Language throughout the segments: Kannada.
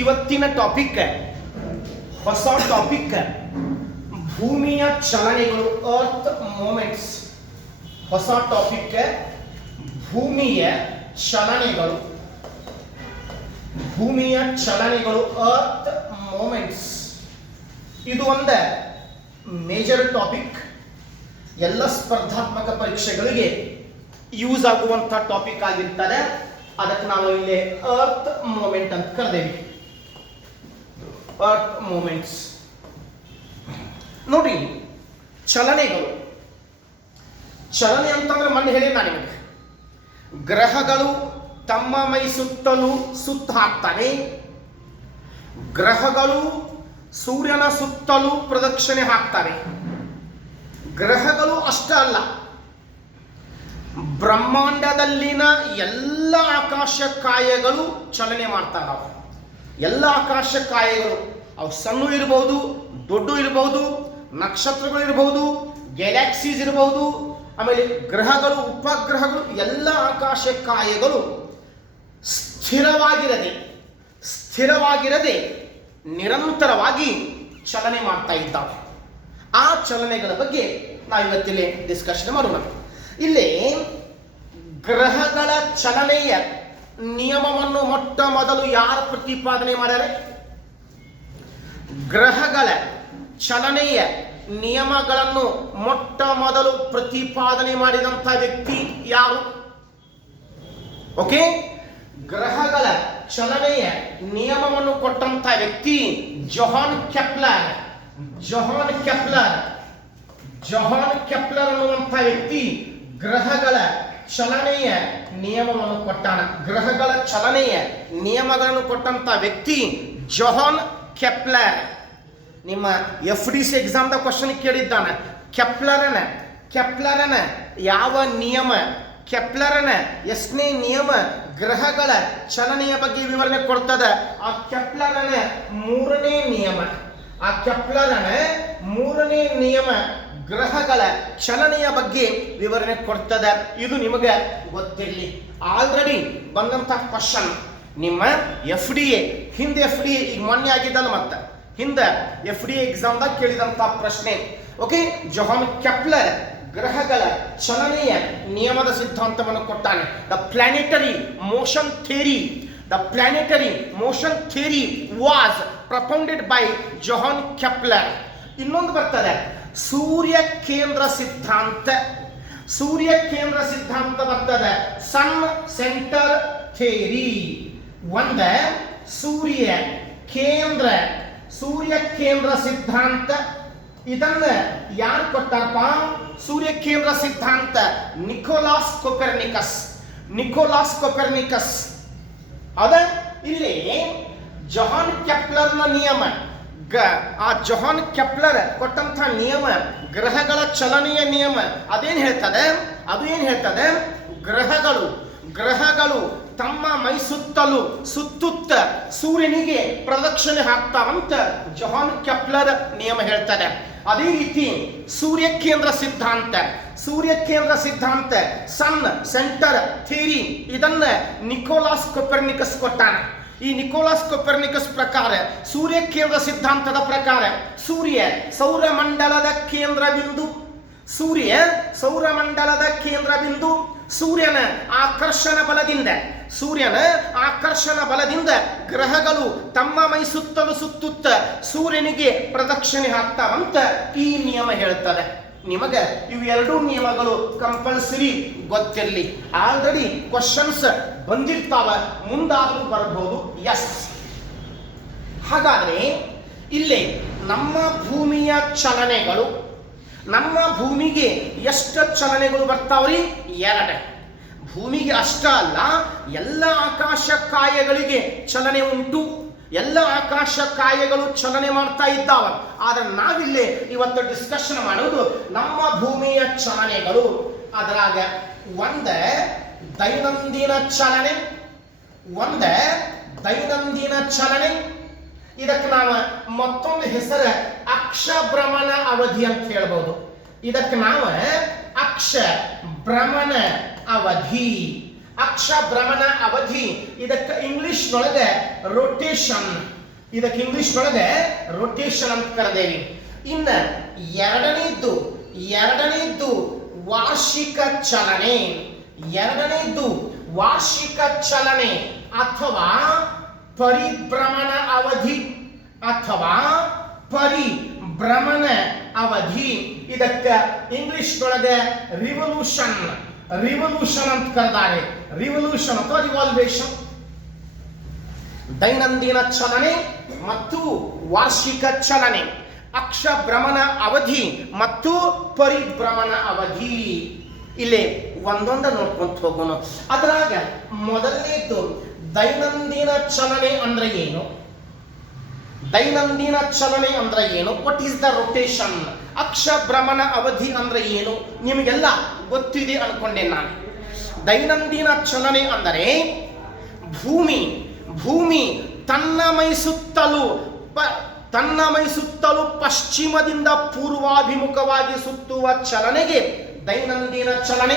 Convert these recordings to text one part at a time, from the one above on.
ಇವತ್ತಿನ ಟಾಪಿಕ್ ಹೊಸ ಟಾಪಿಕ್ ಭೂಮಿಯ ಚಲನೆಗಳು, ಅರ್ತ್ ಮೂಮೆಂಟ್ಸ್. ಹೊಸ ಟಾಪಿಕ್ ಭೂಮಿಯ ಚಲನೆಗಳು, ಭೂಮಿಯ ಚಲನೆಗಳು, ಅರ್ತ್ ಮೂಮೆಂಟ್ಸ್. ಇದು ಒಂದು ಮೇಜರ್ ಟಾಪಿಕ್. ಎಲ್ಲ ಸ್ಪರ್ಧಾತ್ಮಕ ಪರೀಕ್ಷೆಗಳಿಗೆ ಯೂಸ್ ಆಗುವಂತ ಟಾಪಿಕ್ ಆಗಿರ್ತದೆ. ಅದಕ್ಕೆ ನಾವು ಇಲ್ಲಿ ಅರ್ತ್ ಮೂಮೆಂಟ್ ಅಂತ ಕರೆದೇವಿ. ಅರ್ತ್ ಮೂಮೆಂಟ್ಸ್ ನೋಡಿ, ಚಲನೆಗಳು. ಚಲನೆ ಅಂತಂದ್ರೆ ಮೊನ್ನೆ ಹೇಳಿ ನಾನು ನಿಮಗೆ, ಗ್ರಹಗಳು ತಮ್ಮ ಮೈ ಸುತ್ತಲೂ ಸುತ್ತ ಹಾಕ್ತವೆ. ಗ್ರಹಗಳು ಸೂರ್ಯನ ಸುತ್ತಲೂ ಪ್ರದಕ್ಷಿಣೆ ಹಾಕ್ತವೆ. ಗ್ರಹಗಳು ಅಷ್ಟೇ ಅಲ್ಲ, ಬ್ರಹ್ಮಾಂಡದಲ್ಲಿನ ಎಲ್ಲ ಆಕಾಶಕಾಯಗಳು ಚಲನೆ ಮಾಡ್ತಾವೆ. ಎಲ್ಲ ಆಕಾಶಕಾಯಗಳು, ಅವು ಸಣ್ಣ ಇರಬಹುದು, ದೊಡ್ಡ ಇರಬಹುದು, ನಕ್ಷತ್ರಗಳು ಇರಬಹುದು, ಗ್ಯಾಲಕ್ಸೀಸ್ ಇರಬಹುದು, ಆಮೇಲೆ ಗ್ರಹಗಳು, ಉಪಗ್ರಹಗಳು, ಎಲ್ಲ ಆಕಾಶಕಾಯಗಳು ಸ್ಥಿರವಾಗಿರದೆ ನಿರಂತರವಾಗಿ ಚಲನೆ ಮಾಡ್ತಾ ಇದ್ದಾವೆ. ಆ ಚಲನೆಗಳ ಬಗ್ಗೆ ನಾವು ಇವತ್ತಿಲ್ಲಿ ಡಿಸ್ಕಷನ್ ಮಾಡೋಣ. ಇಲ್ಲಿ ಗ್ರಹಗಳ ಚಲನೆಯ ನಿಯಮವನ್ನು ಮೊಟ್ಟ ಮೊದಲು ಯಾರು ಪ್ರತಿಪಾದನೆ ಮಾಡ್ಯಾರೆ? ಗ್ರಹಗಳ ಚಲನೆಯ ನಿಯಮಗಳನ್ನು ಮೊಟ್ಟ ಮೊದಲು ಪ್ರತಿಪಾದನೆ ಮಾಡಿದಂಥ ವ್ಯಕ್ತಿ ಯಾರು? ಓಕೆ, ಗ್ರಹಗಳ ಚಲನೆಯ ನಿಯಮವನ್ನು ಕೊಟ್ಟಂತ ವ್ಯಕ್ತಿ ಜೊಹಾನ್ ಕೆಪ್ಲರ್. ಜೊಹಾನ್ ಕೆಪ್ಲರ್ ಅನ್ನುವಂಥ ವ್ಯಕ್ತಿ ಗ್ರಹಗಳ ಚಲನೆಯ ನಿಯಮವನ್ನು ಕೊಟ್ಟಾನ. ಗ್ರಹಗಳ ಚಲನೆಯ ನಿಯಮಗಳನ್ನು ಕೊಟ್ಟಂತ ವ್ಯಕ್ತಿ ಜೊಹಾನ್ ಕೆಪ್ಲರ್. ನಿಮ್ಮ FDC ಎಕ್ಸಾಮ್ದ ಕ್ವಶನ್ ಕೇಳಿದ್ದಾನೆ, ಕೆಪ್ಲರನ ಯಾವ ನಿಯಮ, ಕೆಪ್ಲರನ ಎಷ್ಟನೇ ನಿಯಮ ಗ್ರಹಗಳ ಚಲನೆಯ ಬಗ್ಗೆ ವಿವರಣೆ ಕೊಡ್ತದೆ? ಆ ಕೆಪ್ಲರನ ಮೂರನೇ ನಿಯಮ ಗ್ರಹಗಳ ಚಲನೆಯ ಬಗ್ಗೆ ವಿವರಣೆ ಕೊಡ್ತದೆ. ಇದು ನಿಮಗೆ ಗೊತ್ತಿರಲಿ. ಆಲ್ರೆಡಿ ಬಂದಂತ ಕ್ವಶನ್ ನಿಮ್ಮ FDA, ಹಿಂದೆ FDA ಈಗ ಮೊನ್ನೆ ಆಗಿದ್ದಲ್ಲ, ಮತ್ತೆ ಹಿಂದೆ FDA ಎಕ್ಸಾಮ್ದಾಗ ಕೇಳಿದಂತ ಪ್ರಶ್ನೆ. ಓಕೆ, ಜೊಹಾನ್ ಕೆಪ್ಲರ್ ಗ್ರಹಗಳ ಚಲನೆಯ ನಿಯಮದ ಸಿದ್ಧಾಂತವನ್ನು ಕೊಟ್ಟಾನೆ. The planetary motion theory was propounded by Johann Kepler. ಇನ್ನೊಂದು ಬರ್ತದೆ ಸೂರ್ಯ ಕೇಂದ್ರ ಸಿದ್ಧಾಂತ ಬರ್ತದೆ, ಸನ್ ಸೆಂಟರ್ ಥಿಯರಿ. ಒಂದ ಸೂರ್ಯ ಕೇಂದ್ರ ಸಿದ್ಧಾಂತ. ಇದನ್ನ ಯಾರು ಕೊಟ್ಟಾರಪ್ಪ? ಸೂರ್ಯ ಕೇಂದ್ರ ಸಿದ್ಧಾಂತ ನಿಕೋಲಾಸ್ ಕೊಪರ್ನಿಕಸ್. ಅದ ಇಲ್ಲಿ ಜೊಹಾನ್ ಕೆಪ್ಲರ್ನ ನಿಯಮ, ಆ ಜೊಹಾನ್ ಕೆಪ್ಲರ್ ಕೊಟ್ಟಂತ ನಿಯಮ, ಗ್ರಹಗಳ ಚಲನೆಯ ನಿಯಮ. ಅದು ಏನ್ ಹೇಳ್ತದೆ? ಗ್ರಹಗಳು ತಮ್ಮ ಮೈ ಸುತ್ತುತ್ತ ಸೂರ್ಯನಿಗೆ ಪ್ರದಕ್ಷಿಣೆ ಹಾಕ್ತಾವಂತ ಜೊಹಾನ್ ಕೆಪ್ಲರ್ ನಿಯಮ ಹೇಳ್ತದೆ. ಅದೇ ರೀತಿ ಸೂರ್ಯ ಕೇಂದ್ರ ಸಿದ್ಧಾಂತ ಸನ್ ಸೆಂಟರ್ ಥಿಯರಿ, ಇದನ್ನ ನಿಕೋಲಾಸ್ ಕೊಪರ್ನಿಕಸ್ ಕೊಟ್ಟಾನ. ಈ ನಿಕೋಲಾಸ್ ಕೊಪರ್ನಿಕಸ್ ಪ್ರಕಾರ, ಸೂರ್ಯ ಕೇಂದ್ರ ಸಿದ್ಧಾಂತದ ಪ್ರಕಾರ ಸೂರ್ಯ ಸೌರಮಂಡಲದ ಕೇಂದ್ರ ಬಿಂದು. ಸೂರ್ಯನ ಆಕರ್ಷಣ ಬಲದಿಂದ ಗ್ರಹಗಳು ತಮ್ಮ ಮೈ ಸುತ್ತುತ್ತ ಸೂರ್ಯನಿಗೆ ಪ್ರದಕ್ಷಿಣೆ ಹಾಕ್ತಾವಂತ ಈ ನಿಯಮ ಹೇಳ್ತದೆ. ನಿಮಗೆ ಇವೆರಡೂ ನಿಯಮಗಳು ಕಂಪಲ್ಸರಿ ಗೊತ್ತಿರಲಿ. ಆಲ್ರೆಡಿ ಕ್ವಶನ್ಸ್ ಬಂದಿರ್ತಾವ, ಮುಂದಾದ್ರೂ ಬರಬಹುದು. ಎಸ್, ಹಾಗಾದ್ರೆ ಇಲ್ಲಿ ನಮ್ಮ ಭೂಮಿಯ ಚಲನೆಗಳು, ನಮ್ಮ ಭೂಮಿಗೆ ಎಷ್ಟು ಚಲನೆಗಳು ಬರ್ತಾವ್ರಿ? 2. ಭೂಮಿಗೆ ಅಷ್ಟ ಅಲ್ಲ, ಎಲ್ಲ ಆಕಾಶಕಾಯಗಳಿಗೆ ಚಲನೆ ಉಂಟು. ಎಲ್ಲ ಆಕಾಶಕಾಯಗಳು ಚಲನೆ ಮಾಡ್ತಾ ಇದ್ದಾವ. ಆದ್ರೆ ನಾವಿಲ್ಲಿ ಇವತ್ತು ಡಿಸ್ಕಷನ್ ಮಾಡೋದು ನಮ್ಮ ಭೂಮಿಯ ಚಲನೆಗಳು. ಅದರಾಗ ಒಂದ ದೈನಂದಿನ ಚಲನೆ, ಇದಕ್ಕೆ ನಾವು ಮತ್ತೊಂದು ಹೆಸರು ಅಕ್ಷ ಭ್ರಮಣ ಅವಧಿ ಅಂತ ಹೇಳ್ಬೋದು. ಇದಕ್ಕೆ ನಾವು ಅಕ್ಷ ಭ್ರಮಣ ಅವಧಿ ಅಕ್ಷ ಭ್ರಮಣ ಅವಧಿ, ಇದಕ್ಕೆ ಇಂಗ್ಲಿಷ್ ನೊಳಗೆ ರೊಟೇಷನ್, ಇದಕ್ಕೆ ಇಂಗ್ಲಿಷ್ ನೊಳಗೆ ರೊಟೇಷನ್ ಅಂತ ಕರೆದೇವಿ. ಇನ್ನ ಎರಡನೇದ್ದು ವಾರ್ಷಿಕ ಚಲನೆ, ಎರಡನೇದ್ದು ವಾರ್ಷಿಕ ಚಲನೆ ಅಥವಾ ಪರಿಭ್ರಮಣ ಅವಧಿ ಅಥವಾ ಪರಿಭ್ರಮಣ ಅವಧಿ. ಇದಕ್ಕೆ ಇಂಗ್ಲಿಷ್ ಒಳಗೆ ರಿವಲ್ಯೂಷನ್ ಅಂತ ಕರೆದಾರೆ. ರಿವಲ್ಯೂಷನ್ ಅಥವಾ ರಿವಾಲ್ವೇಷನ್. ದೈನಂದಿನ ಚಲನೆ ಮತ್ತು ವಾರ್ಷಿಕ ಚಲನೆ, ಅಕ್ಷ ಭ್ರಮಣ ಅವಧಿ ಮತ್ತು ಪರಿಭ್ರಮಣ ಅವಧಿ. ಇಲ್ಲಿ ಒಂದೊಂದು ನೋಡ್ಕೊಂತ ಹೋಗೋಣ. ಅದ್ರಾಗ ಮೊದಲನೇದ್ದು ದೈನಂದಿನ ಚಲನೆ ಅಂದ್ರೆ ಏನು? ದೈನಂದಿನ ಚಲನೆ ಅಂದ್ರೆ ಏನು? What is the rotation? ಅಕ್ಷ ಭ್ರಮಣ ಅವಧಿ ಅಂದ್ರೆ ಏನು? ನಿಮಗೆಲ್ಲ ಗೊತ್ತಿದೆ ಅನ್ಕೊಂಡೆ ನಾನು. ದೈನಂದಿನ ಚಲನೆ ಅಂದರೆ ಭೂಮಿ ತನ್ನ ಮೈ ಸುತ್ತಲೂ ಪಶ್ಚಿಮದಿಂದ ಪೂರ್ವಾಭಿಮುಖವಾಗಿ ಸುತ್ತುವ ಚಲನೆಗೆ ದೈನಂದಿನ ಚಲನೆ.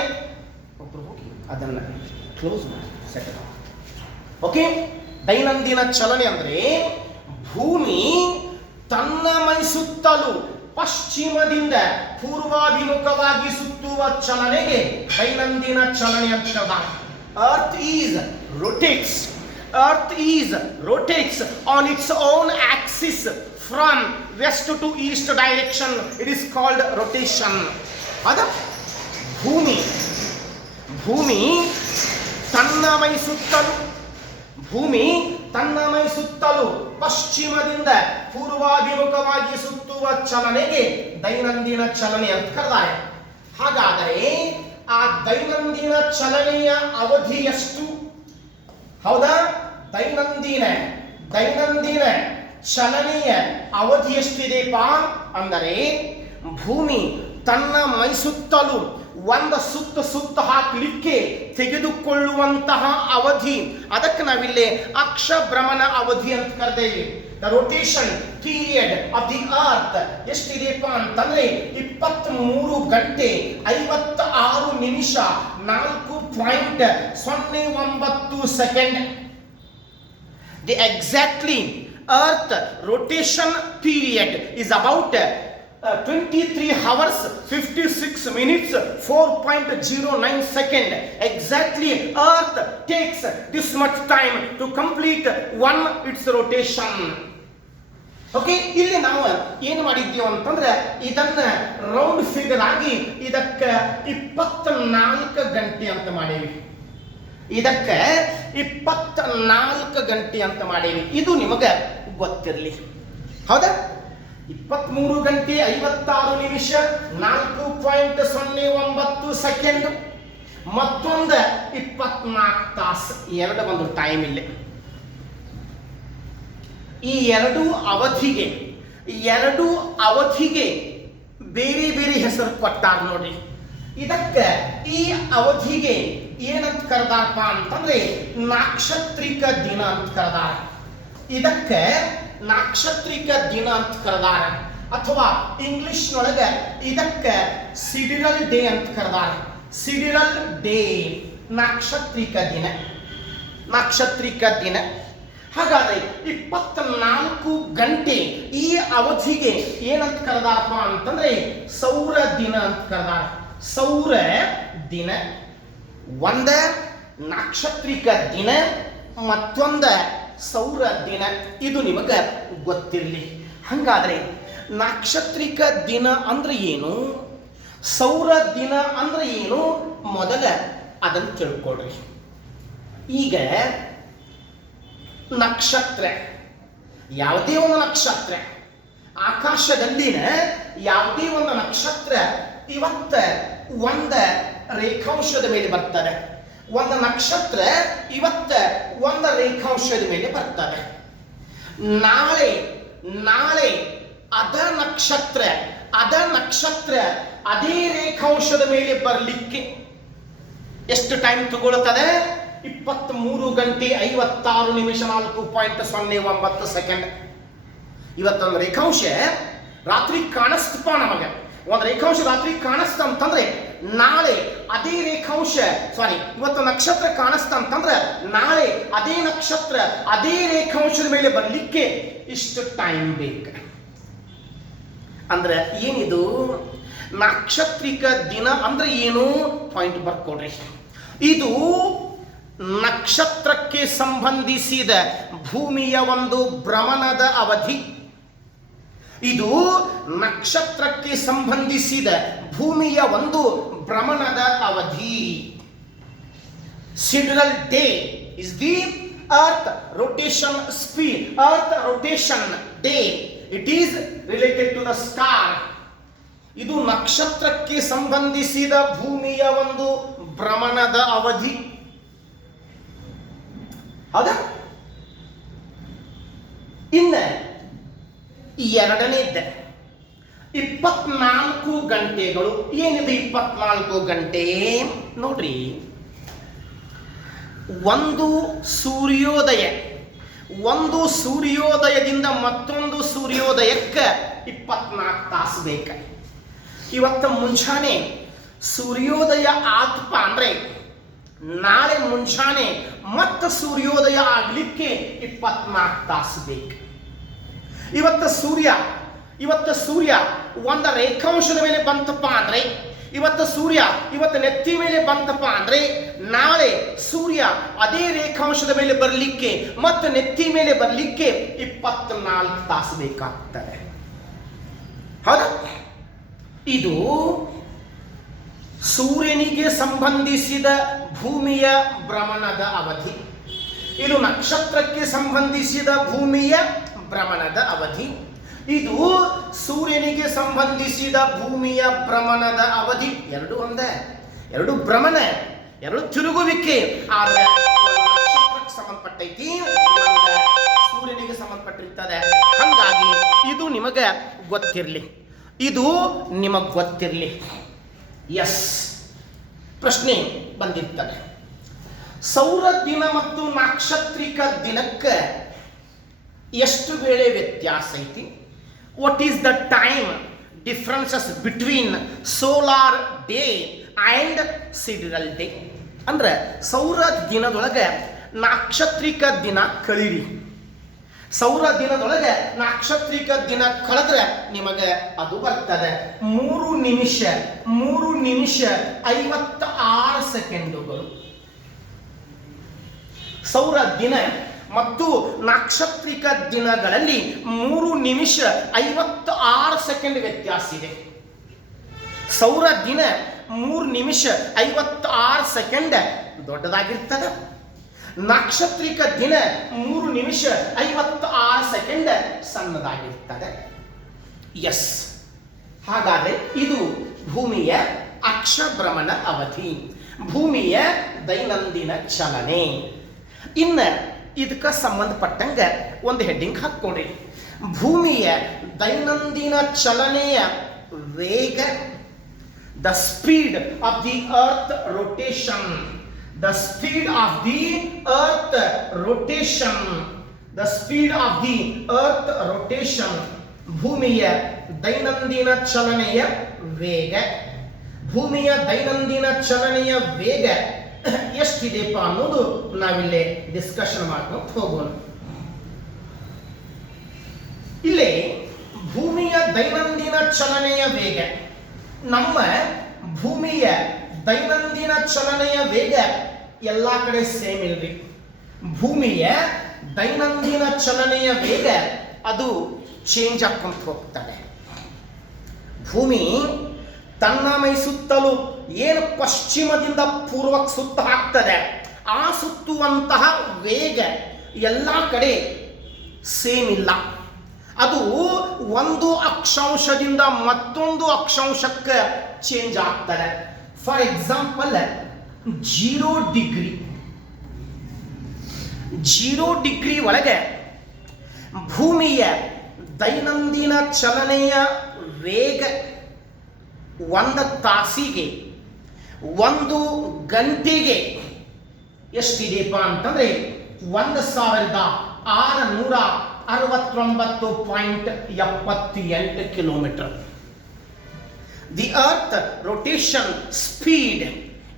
ಅದನ್ನ ಕ್ಲೋಸ್ ಮಾಡಿ. ಓಕೆ, ದೈನಂದಿನ ಚಲನೆ ಅಂದ್ರೆ ಭೂಮಿ ತನ್ನ ಮೈ ಸುತ್ತಲೂ ಪಶ್ಚಿಮದಿಂದ ಪೂರ್ವಾಭಿಮುಖವಾಗಿ ಸುತ್ತುವ ಚಲನೆಗೆ ದೈನಂದಿನ ಚಲನೆ ಅಂತ ಕರೆದಾಗ. Earth rotates on its own axis from west to east direction. It is called rotation. Ada ಭೂಮಿ ತನ್ನ ಮೈ ಸುತ್ತಲೂ ಪಶ್ಚಿಮದಿಂದ ಪೂರ್ವಾಭಿಮುಖವಾಗಿ ಸುತ್ತುವ ಚಲನೆಗೆ ದೈನಂದಿನ ಚಲನೆ ಅಂತ ಕರೆದಾರೆ. ಹಾಗಾದರೆ ಆ ದೈನಂದಿನ ಚಲನೆಯ ಅವಧಿ ಎಷ್ಟು? ಹೌದಾ? ದೈನಂದಿನ ಚಲನೆಯ ಅವಧಿ ಎಷ್ಟಿದೆಪ್ಪ ಅಂದರೆ ಭೂಮಿ ತನ್ನ ಮೈ ಸುತ್ತಲೂ ಒಂದು ಸುತ್ತ ಹಾಕಲಿಕ್ಕೆ ತೆಗೆದುಕೊಳ್ಳುವಂತಹ ಅವಧಿ, ಅದಕ್ಕೆ ನಾವಿಲ್ಲಿ ಅಕ್ಷ ಭ್ರಮಣ ಅವಧಿ ಅಂತ ಕರೆದೇವಿ. The rotation period of the Earth ಎಷ್ಟಿದೆಯಪ್ಪ ಅಂತಂದ್ರೆ 23 ಗಂಟೆ 56 ನಿಮಿಷ 4.09 second. The exactly Earth rotation period is about 23 hours 56 minutes 4.09 second. Exactly, Earth takes this much time to complete its rotation. Okay, ಇಲ್ಲಿ ನಾವು ಏನು ಮಾಡಿದ್ದೀವಿ ಅಂತಂದ್ರೆ ಇದನ್ನ ರೌಂಡ್ ಫಿಗರ್ ಆಗಿ ಇದಕ್ಕೆ 24 ಗಂಟೆ ಅಂತ ಮಾಡೇವಿ. ಇದಕ್ಕೆ 24 ಗಂಟೆ ಅಂತ ಮಾಡೇವಿ. ಇದು ನಿಮಗೆ ಗೊತ್ತಿರಲಿ. ಹೌದಾ? 23 ಗಂಟೆ 56 ನಿಮಿಷ 4.09 ಸೆಕೆಂಡ್. ಮತ್ತೊಂದು 24 ತಾಸು. ಎರಡು ಒಂದು ಟೈಮ್ ಇಲ್ಲಿ. ಈ ಎರಡು ಅವಧಿಗೆ ಬೇರೆ ಬೇರೆ ಹೆಸರು ಕೊಟ್ಟಾರ ನೋಡ್ರಿ. ಇದಕ್ಕೆ ಈ ಅವಧಿಗೆ ಏನಂತ ಕರೆದಾರಪ್ಪ ಅಂತಂದ್ರೆ ನಾಕ್ಷತ್ರಿಕ ದಿನ ಅಂತ ಕರೆದಾರ. ಇದಕ್ಕೆ ನಾಕ್ಷತ್ರಿಕ ದಿನ ಅಂತ ಕರೆದಾರ. ಅಥವಾ ಇಂಗ್ಲಿಷ್ ನೊಳಗೆ ಇದಕ್ಕೆ ಸಿಡಿರಲ್ ಡೇ ಅಂತ ಕರೆದಾರ. ಸಿಡಿರಲ್ ಡೇ, ನಾಕ್ಷತ್ರಿಕ ದಿನ. ಹಾಗಾದ್ರೆ 24 ಗಂಟೆ ಈ ಅವಧಿಗೆ ಏನಂತ ಕರೆದಾರಪ್ಪ ಅಂತಂದ್ರೆ ಸೌರ ದಿನ ಅಂತ ಕರೆದಾರ. ಸೌರ ದಿನ ಒಂದ ನಾಕ್ಷತ್ರಿಕ ದಿನ, ಮತ್ತೊಂದ ಸೌರ ದಿನ. ಇದು ನಿಮಗೆ ಗೊತ್ತಿರಲಿ. ಹಾಗಾದ್ರೆ ನಾಕ್ಷತ್ರಿಕ ದಿನ ಅಂದ್ರೆ ಏನು, ಸೌರ ದಿನ ಅಂದ್ರೆ ಏನು, ಮೊದಲ ಅದನ್ನು ತಿಳ್ಕೊಳ್ರಿ. ಈಗ ನಕ್ಷತ್ರ, ಯಾವುದೇ ಒಂದು ನಕ್ಷತ್ರ, ಆಕಾಶದಲ್ಲಿನ ಯಾವುದೇ ಒಂದು ನಕ್ಷತ್ರ ಇವತ್ತ ಒಂದ ರೇಖಾಂಶದ ಮೇಲೆ ಬರ್ತದೆ. ಒಂದು ನಕ್ಷತ್ರ ಇವತ್ತ ಒಂದು ರೇಖಾಂಶದ ಮೇಲೆ ಬರ್ತದೆ. ನಾಳೆ ಅದ ನಕ್ಷತ್ರ ಅದೇ ರೇಖಾಂಶದ ಮೇಲೆ ಬರಲಿಕ್ಕೆ ಎಷ್ಟು ಟೈಮ್ ತಗೊಳ್ಳುತ್ತದೆ? 23 ಗಂಟೆ 56 ನಿಮಿಷ 4.09 ಸೆಕೆಂಡ್. ಇವತ್ತೊಂದು ರೇಖಾಂಶ ರಾತ್ರಿ ಕಾಣಿಸ್ತಪ್ಪ ನಮಗೆ. ಒಂದು ರೇಖಾಂಶ ರಾತ್ರಿ ಕಾಣಿಸ್ತ ಅಂತಂದ್ರೆ ನಾಳೆ ಅದೇ ರೇಖಾಂಶ ಇವತ್ತು ನಕ್ಷತ್ರ ಕಾಣಿಸ್ತಂತಂದ್ರೆ ನಾಳೆ ಅದೇ ನಕ್ಷತ್ರ ಅದೇ ರೇಖಾಂಶದ ಮೇಲೆ ಬರಲಿಕ್ಕೆ ಇಷ್ಟು ಟೈಮ್ ಬೇಕು. ಅಂದ್ರೆ ಏನಿದು ನಾಕ್ಷತ್ರಿಕ ದಿನ ಅಂದ್ರೆ ಏನು ಪಾಯಿಂಟ್ ಬರ್ಕೊಡ್ರಿ. ಇದು ನಕ್ಷತ್ರಕ್ಕೆ ಸಂಬಂಧಿಸಿದ ಭೂಮಿಯ ಒಂದು ಭ್ರಮಣದ ಅವಧಿ. ಇದು ನಕ್ಷತ್ರಕ್ಕೆ ಸಂಬಂಧಿಸಿದ ಭೂಮಿಯ ಒಂದು ಭ್ರಮಣದ ಅವಧಿ. Sidereal day is the Earth rotation speed, Earth rotation day. It is related to the star. ಇದು ನಕ್ಷತ್ರಕ್ಕೆ ಸಂಬಂಧಿಸಿದ ಭೂಮಿಯ ಒಂದು ಭ್ರಮಣದ ಅವಧಿ. ಹೌದಾ? ಇನ್ನ ಎರಡನೇದ್ದ 24 ಗಂಟೆಗಳು. ಏನಿದೆ 24 ಗಂಟೆ ನೋಡ್ರಿ. ಒಂದು ಸೂರ್ಯೋದಯದಿಂದ ಮತ್ತೊಂದು ಸೂರ್ಯೋದಯಕ್ಕೆ 24 ತಾಸು ಬೇಕ. ಇವತ್ತು ಮುಂಜಾನೆ ಸೂರ್ಯೋದಯ ಆತಪ್ಪ ಅಂದ್ರೆ ನಾಳೆ ಮುಂಜಾನೆ ಮತ್ತೆ ಸೂರ್ಯೋದಯ ಆಗಲಿಕ್ಕೆ 24 ತಾಸು ಬೇಕು. ಇವತ್ತು ಸೂರ್ಯ ಒಂದು ರೇಖಾಂಶದ ಮೇಲೆ ಬಂತಪ್ಪ ಅಂದ್ರೆ ಇವತ್ತು ನೆತ್ತಿ ಮೇಲೆ ಬಂತಪ್ಪ ಅಂದ್ರೆ ನಾಳೆ ಸೂರ್ಯ ಅದೇ ರೇಖಾಂಶದ ಮೇಲೆ ಬರಲಿಕ್ಕೆ ಮತ್ತೆ ನೆತ್ತಿ ಮೇಲೆ ಬರಲಿಕ್ಕೆ 24 ತಾಸು ಬೇಕಾಗ್ತದೆ. ಹೌದಾ? ಇದು ಸೂರ್ಯನಿಗೆ ಸಂಬಂಧಿಸಿದ ಭೂಮಿಯ ಭ್ರಮಣದ ಅವಧಿ. ಇದು ನಕ್ಷತ್ರಕ್ಕೆ ಸಂಬಂಧಿಸಿದ ಭೂಮಿಯ ಭ್ರಮಣದ ಅವಧಿ. ಇದು ಸೂರ್ಯನಿಗೆ ಸಂಬಂಧಿಸಿದ ಭೂಮಿಯ ಭ್ರಮಣದ ಅವಧಿ. ಎರಡು ಒಂದೇ, ಎರಡು ಭ್ರಮಣ, ಎರಡು ತಿರುಗುವಿಕೆ. ಆದ್ರೆ ನಕ್ಷತ್ರಕ್ಕೆ ಸಂಬಂಧಪಟ್ಟೈತಿ, ಸೂರ್ಯನಿಗೆ ಸಂಬಂಧಪಟ್ಟಿರ್ತದೆ. ಹಂಗಾಗಿ ಇದು ನಿಮಗೆ ಗೊತ್ತಿರಲಿ, ಇದು ನಿಮಗೆ ಗೊತ್ತಿರಲಿ. ಎಸ್, ಪ್ರಶ್ನೆ ಬಂದಿರ್ತದೆ. ಸೌರ ದಿನ ಮತ್ತು ನಾಕ್ಷತ್ರಿಕ ದಿನಕ್ಕೆ ಎಷ್ಟು ವೇಳೆ ವ್ಯತ್ಯಾಸ ಐತಿ? What is the time differences between solar day and sidereal day? ಅಂದ್ರೆ ಸೌರ ದಿನದೊಳಗೆ ನಾಕ್ಷತ್ರಿಕ ದಿನ ಕಳೀರಿ. ಸೌರ ದಿನದೊಳಗೆ ನಾಕ್ಷತ್ರಿಕ ದಿನ ಕಳೆದ್ರೆ ನಿಮಗೆ ಅದು ಬರ್ತದೆ 3 ನಿಮಿಷ 56 ಸೆಕೆಂಡುಗಳು. ಸೌರ ದಿನ ಮತ್ತು ನಾಕ್ಷತ್ರಿಕ ದಿನಗಳಲ್ಲಿ 3 ನಿಮಿಷ 56 ಸೆಕೆಂಡ್ ವ್ಯತ್ಯಾಸ ಇದೆ. ಸೌರ ದಿನ 3 ನಿಮಿಷ 56 ಸೆಕೆಂಡ್ ದೊಡ್ಡದಾಗಿರ್ತದೆ. ನಾಕ್ಷತ್ರಿಕ ದಿನ 3 ನಿಮಿಷ 56 ಸೆಕೆಂಡ್ ಸಣ್ಣದಾಗಿರ್ತದೆ. ಎಸ್, ಹಾಗಾದ್ರೆ ಇದು ಭೂಮಿಯ ಅಕ್ಷಭ್ರಮಣ ಅವಧಿ, ಭೂಮಿಯ ದೈನಂದಿನ ಚಲನೆ. ಇನ್ನ ಇದಕ್ಕೆ ಸಂಬಂಧಪಟ್ಟಂಗೆ ಒಂದು ಹೆಡ್ಡಿಂಗ್ ಹಾಕ್ಕೊಡ್ರಿ. ಭೂಮಿಯ ದೈನಂದಿನ ಚಲನೆಯ ವೇಗ, the speed of the Earth rotation, the speed of the earth rotation, the speed of the earth rotation. ಭೂಮಿಯ ದೈನಂದಿನ ಚಲನೆಯ ವೇಗ, ಭೂಮಿಯ ದೈನಂದಿನ ಚಲನೆಯ ವೇಗ ಎಷ್ಟಿದೆಪ್ಪ ಅನ್ನೋದು ನಾವಿಲ್ಲಿ ಡಿಸ್ಕಷನ್ ಮಾಡ್ಕೊಂಡು ಹೋಗೋಣ. ಇಲ್ಲಿ ಭೂಮಿಯ ದೈನಂದಿನ ಚಲನೆಯ ವೇಗ, ನಮ್ಮ ಭೂಮಿಯ ದೈನಂದಿನ ಚಲನೆಯ ವೇಗ ಎಲ್ಲ ಕಡೆ ಸೇಮ್ ಇಲ್ರಿ. ಭೂಮಿಯ ದೈನಂದಿನ ಚಲನೆಯ ವೇಗ ಅದು ಚೇಂಜ್ ಆಕೊಂತ ಹೋಗ್ತದೆ. ಭೂಮಿ ತನ್ನ ಮೈ ಸುತ್ತಲೂ ಏನು ಪಶ್ಚಿಮದಿಂದ ಪೂರ್ವಕ್ಕೆ ಸುತ್ತ ಹಾಕ್ತದೆ, ಆ ಸುತ್ತುವಂತಹ ವೇಗ ಎಲ್ಲ ಕಡೆ ಸೇಮ್ ಇಲ್ಲ. ಅದು ಒಂದು ಅಕ್ಷಾಂಶದಿಂದ ಮತ್ತೊಂದು ಅಕ್ಷಾಂಶಕ್ಕೆ ಚೇಂಜ್ ಆಗ್ತದೆ. ಫಾರ್ ಎಕ್ಸಾಂಪಲ್ 0 ಡಿಗ್ರಿ ಒಳಗೆ ಭೂಮಿಯ ದೈನಂದಿನ ಚಲನೆಯ ವೇಗ 1 ತಾಸಿಗೆ 1 ಗಂಟೆಗೆ ಎಷ್ಟಿದೆಪ್ಪ ಅಂತಂದ್ರೆ 1669.78 kilometre. The Earth rotation speed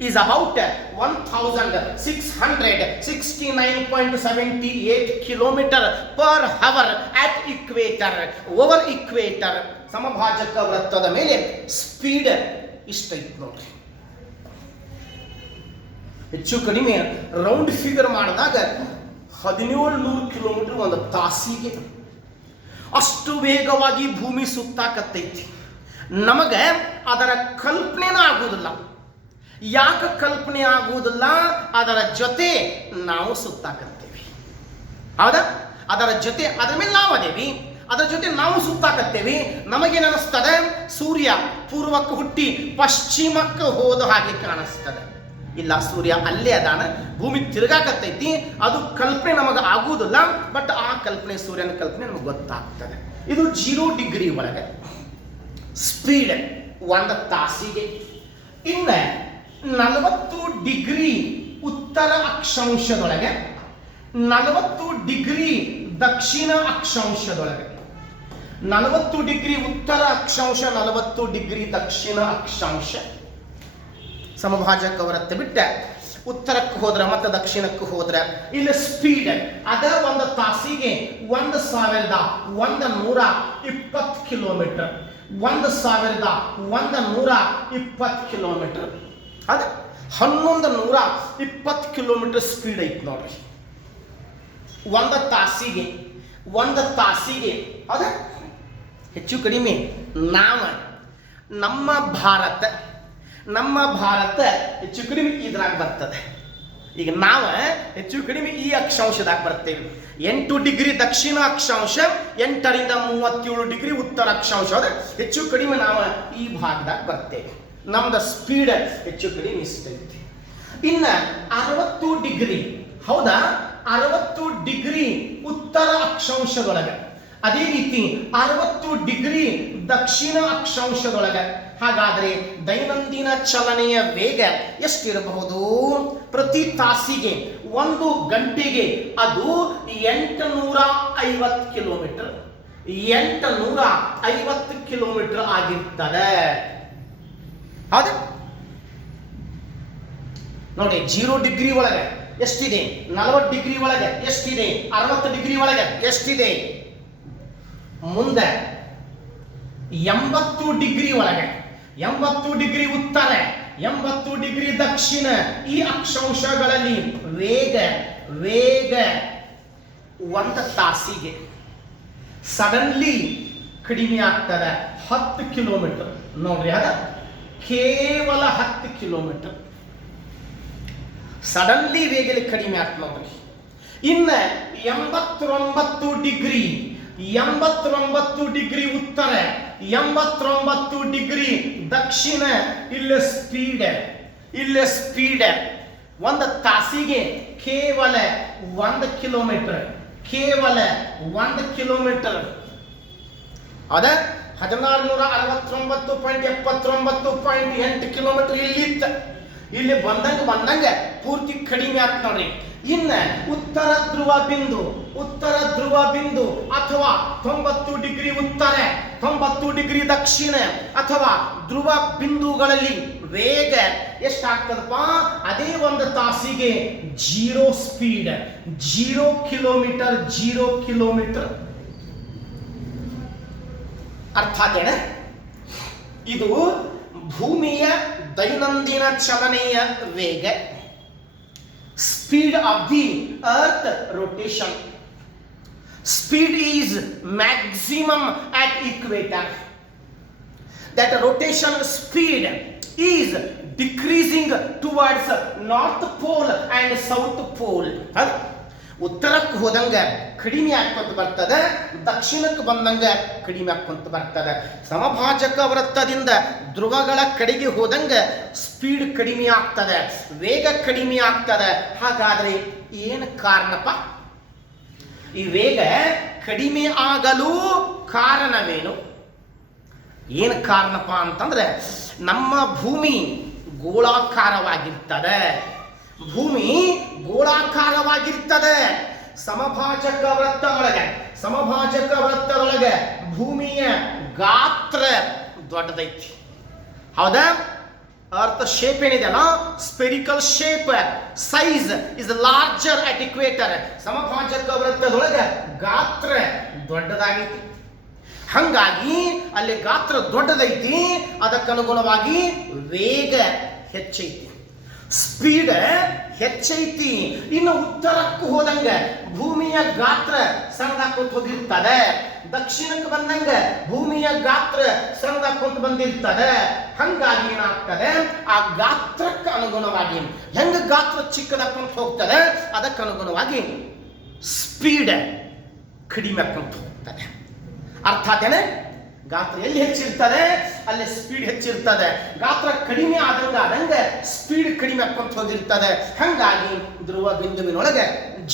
is about 1669.78 kilometer per hour at equator. Over equator ಸಮಭಾಜಕ ವೃತ್ತದ ಮೇಲೆ ಸ್ಪೀಡ್ ಇಷ್ಟೈತೆ ನೋಡ್ರಿ. ಹೆಚ್ಚು ಕಡಿಮೆ ರೌಂಡ್ ಫಿಗರ್ ಮಾಡಿದಾಗ 1700 ಕಿಲೋಮೀಟರ್ ಒಂದು ತಾಸಿಗೆ ಅಷ್ಟು ವೇಗವಾಗಿ ಭೂಮಿ ಸುತ್ತಾಕತ್ತೈತಿ. ನಮಗೆ ಅದರ ಕಲ್ಪನೆನ ಆಗುವುದಿಲ್ಲ. ಯಾಕೆ ಕಲ್ಪನೆ ಆಗುವುದಿಲ್ಲ? ಅದರ ಜೊತೆ ನಾವು ಸುತ್ತಾಕತ್ತೇವೆ. ಹೌದಾ? ಅದರ ಜೊತೆ ಅದರ ಮೇಲೆ ನಾವು ಅದೇವಿ, ಅದರ ಜೊತೆ ನಾವು ಸುತ್ತಾಕತ್ತೇವೆ. ನಮಗೇನು ಅನಿಸ್ತದೆ? ಸೂರ್ಯ ಪೂರ್ವಕ್ಕೆ ಹುಟ್ಟಿ ಪಶ್ಚಿಮಕ್ಕೆ ಹೋದ ಹಾಗೆ ಕಾಣಿಸ್ತದೆ. ಇಲ್ಲ, ಸೂರ್ಯ ಅಲ್ಲೇ ಅದಾನ, ಭೂಮಿ ತಿರುಗಾಕತ್ತೈತಿ. ಅದು ಕಲ್ಪನೆ ನಮಗೆ ಆಗುವುದಿಲ್ಲ. ಬಟ್ ಆ ಕಲ್ಪನೆ, ಸೂರ್ಯನ ಕಲ್ಪನೆ ನಮಗೆ ಗೊತ್ತಾಗ್ತದೆ. ಇದು 0 ಡಿಗ್ರಿ ಒಳಗೆ ಸ್ಪೀಡ್ ಒಂದು ತಾಸಿಗೆ. ಇನ್ನ 40 ಡಿಗ್ರಿ ಉತ್ತರ ಅಕ್ಷಾಂಶದೊಳಗೆ, 40 ಡಿಗ್ರಿ ದಕ್ಷಿಣ ಅಕ್ಷಾಂಶದೊಳಗೆ, 40 ಡಿಗ್ರಿ ಉತ್ತರ ಅಕ್ಷಾಂಶ, 40 ಡಿಗ್ರಿ ದಕ್ಷಿಣ ಅಕ್ಷಾಂಶ. ಸಮಭಾಜಕ ವೃತ್ತ ಬಿಟ್ಟ ಉತ್ತರಕ್ಕೆ ಹೋದ್ರೆ ಮತ್ತೆ ದಕ್ಷಿಣಕ್ಕೆ ಹೋದ್ರೆ ಇಲ್ಲಿ ಸ್ಪೀಡ್ ಅದ ಒಂದು ತಾಸಿಗೆ 1120 ಕಿಲೋಮೀಟರ್, 1120 ಕಿಲೋಮೀಟರ್. ಅದ 1120 ಕಿಲೋಮೀಟರ್ ಸ್ಪೀಡ್ ಐತಿ ನೋಡ್ರಿ ಒಂದು ತಾಸಿಗೆ. ಅದ ಹೆಚ್ಚು ಕಡಿಮೆ ನಮ್ಮ ಭಾರತ ಹೆಚ್ಚು ಕಡಿಮೆ ಇದ್ರಾಗ ಬರ್ತದೆ. ಈಗ ನಾವು ಹೆಚ್ಚು ಕಡಿಮೆ ಈ ಅಕ್ಷಾಂಶದಾಗ ಬರ್ತೇವೆ. 8 ಡಿಗ್ರಿ ದಕ್ಷಿಣ ಅಕ್ಷಾಂಶ, 8ರಿಂದ 37 ಡಿಗ್ರಿ ಉತ್ತರ ಅಕ್ಷಾಂಶ. ಅದ ಹೆಚ್ಚು ಕಡಿಮೆ ನಾವು ಈ ಭಾಗದಾಗ ಬರ್ತೇವೆ. ನಮ್ದು ಸ್ಪೀಡ್ ಹೆಚ್ಚು ಕಡಿಮೆ ಇಷ್ಟೈತಿ. ಇನ್ನ 60 ಡಿಗ್ರಿ, ಹೌದಾ, 60 ಡಿಗ್ರಿ ಉತ್ತರ ಅಕ್ಷಾಂಶದೊಳಗೆ, ಅದೇ ರೀತಿ 60 ಡಿಗ್ರಿ ದಕ್ಷಿಣ ಅಕ್ಷಾಂಶದೊಳಗೆ. ಹಾಗಾದ್ರೆ ದೈನಂದಿನ ಚಲನೆಯ ವೇಗ ಎಷ್ಟಿರಬಹುದು? ಪ್ರತಿ ತಾಸಿಗೆ 1 ಗಂಟೆಗೆ ಅದು 850 ಕಿಲೋಮೀಟರ್, 850 ಕಿಲೋಮೀಟರ್ ಆಗಿರ್ತದೆ. ಹೌದು ನೋಡಿ, 0 ಡಿಗ್ರಿ ಒಳಗೆ ಎಷ್ಟಿದೆ? 40 ಡಿಗ್ರಿ ಒಳಗೆ ಎಷ್ಟಿದೆ? 60 ಡಿಗ್ರಿ ಒಳಗೆ ಎಷ್ಟಿದೆ? ಮುಂದೆ 80 ಡಿಗ್ರಿ ಒಳಗೆ, 80 ಡಿಗ್ರಿ ಉತ್ತರ, 80 ಡಿಗ್ರಿ ದಕ್ಷಿಣ. ಈ ಅಕ್ಷಾಂಶಗಳಲ್ಲಿ ವೇಗ ಒಂದು ತಾಸಿಗೆ ಸಡನ್ಲಿ ಕಡಿಮೆ ಆಗ್ತದೆ 10 ಕಿಲೋಮೀಟರ್. ನೋಡ್ರಿ, ಅದ ಕೇವಲ 10 ಕಿಲೋಮೀಟರ್ ಸಡನ್ಲಿ ವೇಗದಲ್ಲಿ ಕಡಿಮೆ ಆಗ್ತದೆ ನೋಡ್ರಿ. ಇನ್ನ 89 ಡಿಗ್ರಿ, 89 ಡಿಗ್ರಿ ಉತ್ತರ, 89 ಡಿಗ್ರಿ ದಕ್ಷಿಣ. ಇಲ್ಲಿ ಸ್ಪೀಡ್ ಒಂದು ತಾಸಿಗೆ ಕೇವಲ 1 ಕಿಲೋಮೀಟರ್, ಕೇವಲ 1 ಕಿಲೋಮೀಟರ್. ಅದ 1669.79.8 ಕಿಲೋಮೀಟರ್ ಇಲ್ಲಿತ್ತು. ಇಲ್ಲಿ ಬಂದಂಗ ಪೂರ್ತಿ ಕಡಿಮೆ ಆಗ್ತ ನೋಡ್ರಿ. ಇನ್ನ ಉತ್ತರ ಧ್ರುವ ಬಿಂದು ಅಥವಾ 90 ಡಿಗ್ರಿ ಉತ್ತರ, 90 ಡಿಗ್ರಿ ದಕ್ಷಿಣ ಅಥವಾ ಧ್ರುವ ಬಿಂದುಗಳಲ್ಲಿ ವೇಗ ಎಷ್ಟಾಗ್ತದಪ್ಪ? ಅದೇ ಒಂದು ತಾಸಿಗೆ 0 ಸ್ಪೀಡ್, 0 ಕಿಲೋಮೀಟರ್. ಅರ್ಥ ಆದೇನ? ಇದು ಭೂಮಿಯ ದೈನಂದಿನ ಚಲನೆಯ ವೇಗ. Speed of the earth rotation. Speed is maximum at equator. That rotation speed is decreasing towards north pole and south pole. ಉತ್ತರಕ್ಕೆ ಹೋದಂಗ ಕಡಿಮೆ ಆಗ್ಕೊಂತ ಬರ್ತದೆ, ದಕ್ಷಿಣಕ್ಕೆ ಬಂದಂಗ ಕಡಿಮೆ ಆಗ್ಕೊಂತ ಬರ್ತದೆ. ಸಮಭಾಜಕ ವೃತ್ತದಿಂದ ಧ್ರುವಗಳ ಕಡೆಗೆ ಹೋದಂಗ ಸ್ಪೀಡ್ ಕಡಿಮೆ ಆಗ್ತದೆ, ವೇಗ ಕಡಿಮೆ ಆಗ್ತದೆ. ಹಾಗಾದ್ರೆ ಏನು ಕಾರಣಪ್ಪ? ಈ ವೇಗ ಕಡಿಮೆ ಆಗಲು ಕಾರಣವೇನು? ಏನು ಕಾರಣಪ್ಪ ಅಂತಂದ್ರೆ, ನಮ್ಮ ಭೂಮಿ ಗೋಳಾಕಾರವಾಗಿರ್ತದೆ. ಸಮಭಾಜಕ ವೃತ್ತದೊಳಗೆ ಭೂಮಿಯ ಗಾತ್ರ ದೊಡ್ಡದೈತಿ. ಹೌದಾ? ಅರ್ಥ ಶೇಪ್ ಏನಿದೆಯಲ್ಲ, spherical shape, size is larger at equator. ಸಮಭಾಜಕ ವೃತ್ತದೊಳಗೆ ಗಾತ್ರ ದೊಡ್ಡದಾಗೈತಿ. ಹಂಗಾಗಿ ಅಲ್ಲಿ ಗಾತ್ರ ದೊಡ್ಡದೈತಿ, ಅದಕ್ಕನುಗುಣವಾಗಿ ವೇಗ ಹೆಚ್ಚೈತಿ, ಸ್ಪೀಡ್ ಹೆಚ್ಚೈತಿ. ಇನ್ನು ಉತ್ತರಕ್ಕೂ ಹೋದಂಗ ಭೂಮಿಯ ಗಾತ್ರ ಸಣ್ಣದಾಕೊಂತ ಹೋಗಿರ್ತದೆ, ದಕ್ಷಿಣಕ್ಕೆ ಬಂದಂಗ ಭೂಮಿಯ ಗಾತ್ರ ಸಣ್ಣದಾಕೊಂತ ಬಂದಿರ್ತದೆ. ಹಂಗಾಗಿ ಏನಾಗ್ತದೆ, ಆ ಗಾತ್ರಕ್ಕೆ ಅನುಗುಣವಾಗಿ ಹೆಂಗ ಗಾತ್ರ ಚಿಕ್ಕದಾಕೊಂತ ಹೋಗ್ತದೆ, ಅದಕ್ಕನುಗುಣವಾಗಿ ಸ್ಪೀಡ್ ಕಡಿಮೆ ಆಕೊಂತ ಹೋಗ್ತದೆ. ಅರ್ಥ ಆತೇನೆ? ಗಾತ್ರ ಎಲ್ಲಿ ಹೆಚ್ಚಿರ್ತದೆ ಅಲ್ಲಿ ಸ್ಪೀಡ್ ಹೆಚ್ಚಿರ್ತದೆ, ಗಾತ್ರ ಕಡಿಮೆ ಆದಂಗ ಸ್ಪೀಡ್ ಕಡಿಮೆ ಆಕೊಂತ ಹೋಗಿರ್ತದೆ. ಹಂಗಾಗಿ ಧ್ರುವ ಬಿಂದುವಿನೊಳಗೆ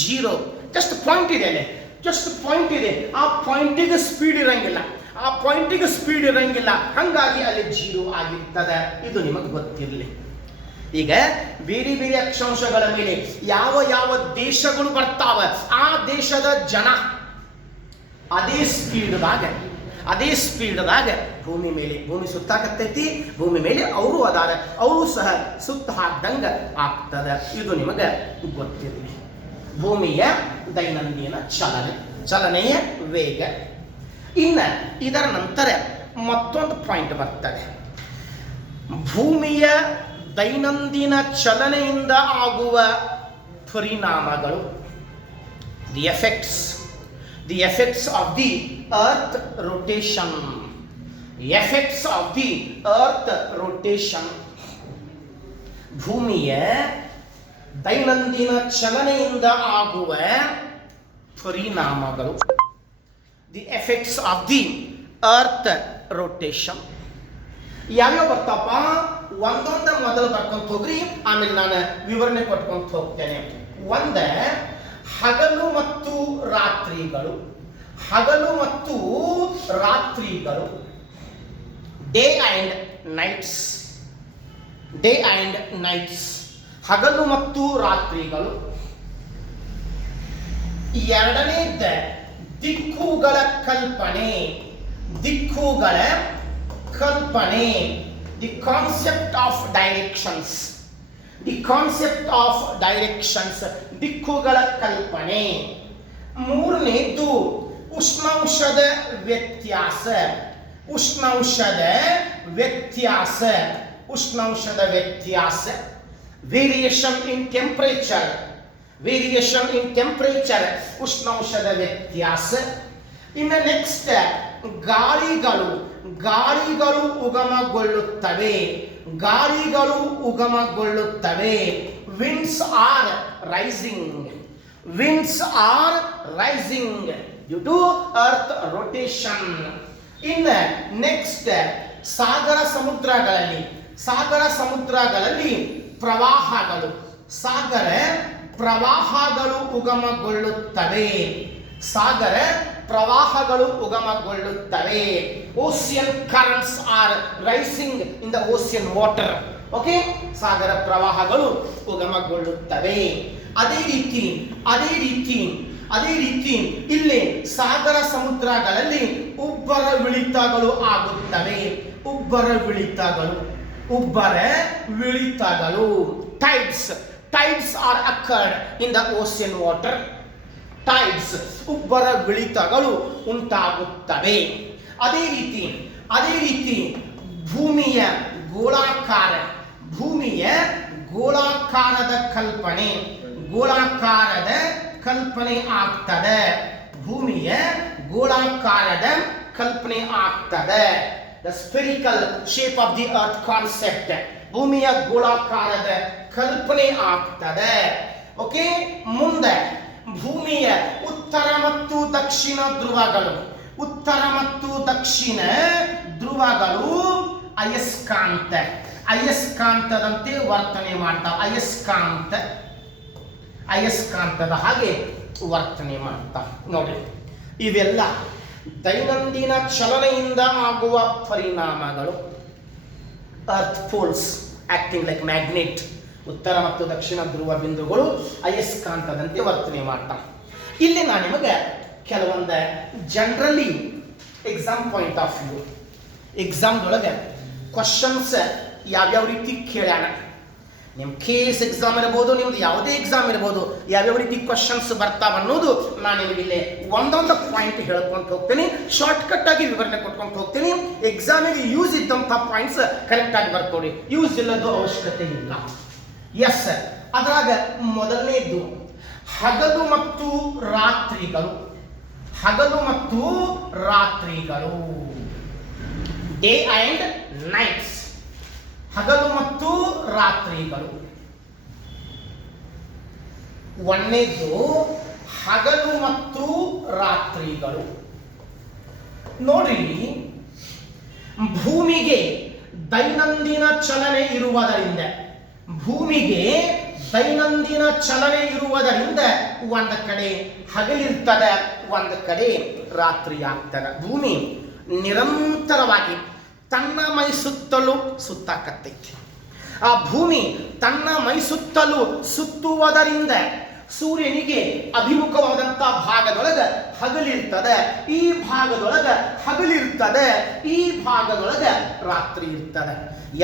0 ಜಸ್ಟ್ ಪಾಯಿಂಟ್ ಇದೆ, ಅಲ್ಲಿ ಜಸ್ಟ್ ಪಾಯಿಂಟ್ ಇದೆ, ಆ ಪಾಯಿಂಟಿಗೆ ಸ್ಪೀಡ್ ಇರಂಗಿಲ್ಲ, ಆ ಪಾಯಿಂಟಿಗೆ ಸ್ಪೀಡ್ ಇರಂಗಿಲ್ಲ. ಹಂಗಾಗಿ ಅಲ್ಲಿ 0 ಆಗಿರ್ತದೆ. ಇದು ನಿಮಗೆ ಗೊತ್ತಿರಲಿ. ಈಗ ಬೇರೆ ಬೇರೆ ಅಕ್ಷಾಂಶಗಳ ಮೇಲೆ ಯಾವ ಯಾವ ದೇಶಗಳು ಬರ್ತಾವ, ಆ ದೇಶದ ಜನ ಅದೇ ಸ್ಪೀಡ್ದಾಗ ಭೂಮಿ ಮೇಲೆ, ಭೂಮಿ ಸುತ್ತಾಕತ್ತೈತಿ, ಭೂಮಿ ಮೇಲೆ ಅವರು ಅದಾರ, ಅವರು ಸಹ ಸುತ್ತ ಹಾಕ್ದಂಗ ಆಗ್ತದೆ. ಇದು ನಿಮಗೆ ಗೊತ್ತಿರಲಿ. ಭೂಮಿಯ ದೈನಂದಿನ ಚಲನೆಯ ವೇಗ. ಇನ್ನು ಇದರ ನಂತರ ಮತ್ತೊಂದು ಪಾಯಿಂಟ್ ಬರ್ತದೆ. ಭೂಮಿಯ ದೈನಂದಿನ ಚಲನೆಯಿಂದ ಆಗುವ ಪರಿಣಾಮಗಳು, the effects of the earth rotation. Effects of the earth rotation. ಭೂಮಿಯ ದೈನಂದಿನ ಚಲನೆಯಿಂದ ಆಗುವ ಪರಿಣಾಮಗಳು, the effects of the earth rotation. ಯಾವ್ಯಾವ ಬರ್ತಾಪ ಒಂದೊಂದ ಮೊದಲು ಬರ್ಕೊಂತ ಹೋಗ್ರಿ, ಆಮೇಲೆ ನಾನು ವಿವರಣೆ ಕೊಟ್ಕೊಂತ ಹೋಗ್ತೇನೆ. ಒಂದ ಹಗಲು ಮತ್ತು ರಾತ್ರಿಗಳು, ಡೇ ಅಂಡ್ ನೈಟ್ಸ್, ಹಗಲು ಮತ್ತು ರಾತ್ರಿಗಳು. ಎರಡನೇದ ದಿಕ್ಕುಗಳ ಕಲ್ಪನೆ, ದಿ ಕಾನ್ಸೆಪ್ಟ್ ಆಫ್ ಡೈರೆಕ್ಷನ್ಸ್, ದಿಕ್ಕುಗಳ ಕಲ್ಪನೆ. ಮೂರನೇದು ಉಷ್ಣಾಂಶದ ವ್ಯತ್ಯಾಸ, ವೇರಿಯೇಷನ್ ಇನ್ ಟೆಂಪರೇಚರ್, ಉಷ್ಣಾಂಶದ ವ್ಯತ್ಯಾಸ. ಇನ್ನು ನೆಕ್ಸ್ಟ್ ಗಾಳಿಗಳು ಉಗಮಗೊಳ್ಳುತ್ತವೆ. Winds are rising due to Earth rotation. ಇನ್ನು ನೆಕ್ಸ್ಟ್ ಸಾಗರ ಸಮುದ್ರಗಳಲ್ಲಿ ಪ್ರವಾಹಗಳು ಉಗಮಗೊಳ್ಳುತ್ತವೆ. Ocean currents are rising in the ocean water. Okay, ಸಾಗರ ಪ್ರವಾಹಗಳು ಉಗಮಗೊಳ್ಳುತ್ತವೆ. ಅದೇ ರೀತಿ ಇಲ್ಲಿ ಸಾಗರ ಸಮುದ್ರಗಳಲ್ಲಿ ಉಬ್ಬರ ಇಳಿತಗಳು ಆಗುತ್ತವೆ. Tides are occurred in the ocean water. ಉಬ್ಬರ ಇಳಿತಗಳು ಉಂಟಾಗುತ್ತವೆ. ಅದೇ ರೀತಿ ಭೂಮಿಯ ಗೋಳಾಕಾರದ ಕಲ್ಪನೆ ಆಗ್ತದೆ. The spherical shape of the earth concept, ಭೂಮಿಯ ಗೋಳಾಕಾರದ ಕಲ್ಪನೆ ಆಗ್ತದೆ. ಓಕೆ, ಮುಂದೆ ಭೂಮಿಯ ಉತ್ತರ ಮತ್ತು ದಕ್ಷಿಣ ಧ್ರುವಗಳು ಅಯಸ್ಕಾಂತದಂತೆ ವರ್ತನೆ ಮಾಡ್ತಾವೆ. ಅಯಸ್ಕಾಂತದ ಹಾಗೆ ವರ್ತನೆ ಮಾಡ್ತಾವೆ. ನೋಡಿ, ಇವೆಲ್ಲ ದೈನಂದಿನ ಚಲನೆಯಿಂದ ಆಗುವ ಪರಿಣಾಮಗಳು. Earth poles acting like magnet, ಉತ್ತರ ಮತ್ತು ದಕ್ಷಿಣ ಧ್ರುವ ಬಿಂದುಗಳು ಅಯಸ್ಕಾಂತದಂತೆ ವರ್ತನೆ ಮಾಡ್ತಾವೆ. ಇಲ್ಲಿ ನಾನು ನಿಮಗೆ ಕೆಲವೊಂದು generally exam point of view, ಎಕ್ಸಾಮ್ದೊಳಗೆ ಕ್ವಶನ್ಸ್ ಯಾವ್ಯಾವ ರೀತಿ ಕೇಳ್ಯಾನ. ನಿಮ್ಮ KS ಎಕ್ಸಾಮ್ ಇರ್ಬೋದು, ನಿಮ್ದು ಯಾವುದೇ ಎಕ್ಸಾಮ್ ಇರ್ಬೋದು, ಯಾವ್ಯಾವ ರೀತಿ ಕ್ವಶನ್ಸ್ ಬರ್ತಾವ ಅನ್ನೋದು ನಾನು ನಿಮಗಿಲ್ಲಿ ಒಂದೊಂದು ಪಾಯಿಂಟ್ ಹೇಳ್ಕೊಂಡು ಹೋಗ್ತೀನಿ. ಶಾರ್ಟ್ಕಟ್ ಆಗಿ ವಿವರಣೆ ಕೊಟ್ಕೊಂಡು ಹೋಗ್ತೀನಿ. ಎಕ್ಸಾಮಿಗೆ ಯೂಸ್ ಇದ್ದಂಥ ಪಾಯಿಂಟ್ಸ್ ಕರೆಕ್ಟ್ ಆಗಿ ಬರ್ಕೊಡಿ, ಯೂಸ್ ಇಲ್ಲದ ಅವಶ್ಯಕತೆ ಇಲ್ಲ. Yes sir. ಅದ್ರಾಗ ಮೊದಲನೇದು ಹಗಲು ಮತ್ತು ರಾತ್ರಿಗಳು. ಹಗಲು ಮತ್ತು ರಾತ್ರಿಗಳು, ಡೇ ಅಂಡ್ ನೈಟ್ಸ್. ಹಗಲು ಮತ್ತು ರಾತ್ರಿಗಳು. ಒಂದನೇದು ಹಗಲು ಮತ್ತು ರಾತ್ರಿಗಳು. ನೋಡ್ರಿ, ಭೂಮಿಗೆ ದೈನಂದಿನ ಚಲನೆ ಇರುವುದರಿಂದ, ಭೂಮಿಗೆ ದೈನಂದಿನ ಚಲನೆ ಇರುವುದರಿಂದ ಒಂದು ಕಡೆ ಹಗಲಿರ್ತದೆ, ಒಂದು ಕಡೆ ರಾತ್ರಿ ಆಗ್ತದೆ. ಭೂಮಿ ನಿರಂತರವಾಗಿ ತನ್ನ ಮೈ ಸುತ್ತಲೂ ಸುತ್ತಾಕತ್ತೈತಿ. ಆ ಭೂಮಿ ತನ್ನ ಮೈ ಸುತ್ತಲೂ ಸುತ್ತುವುದರಿಂದ ಸೂರ್ಯನಿಗೆ ಅಭಿಮುಖವಾದಂಥ ಭಾಗದೊಳಗೆ ಹಗಲಿರ್ತದೆ, ಈ ಭಾಗದೊಳಗೆ ಹಗಲಿರ್ತದೆ, ಈ ಭಾಗದೊಳಗೆ ರಾತ್ರಿ ಇರ್ತದೆ.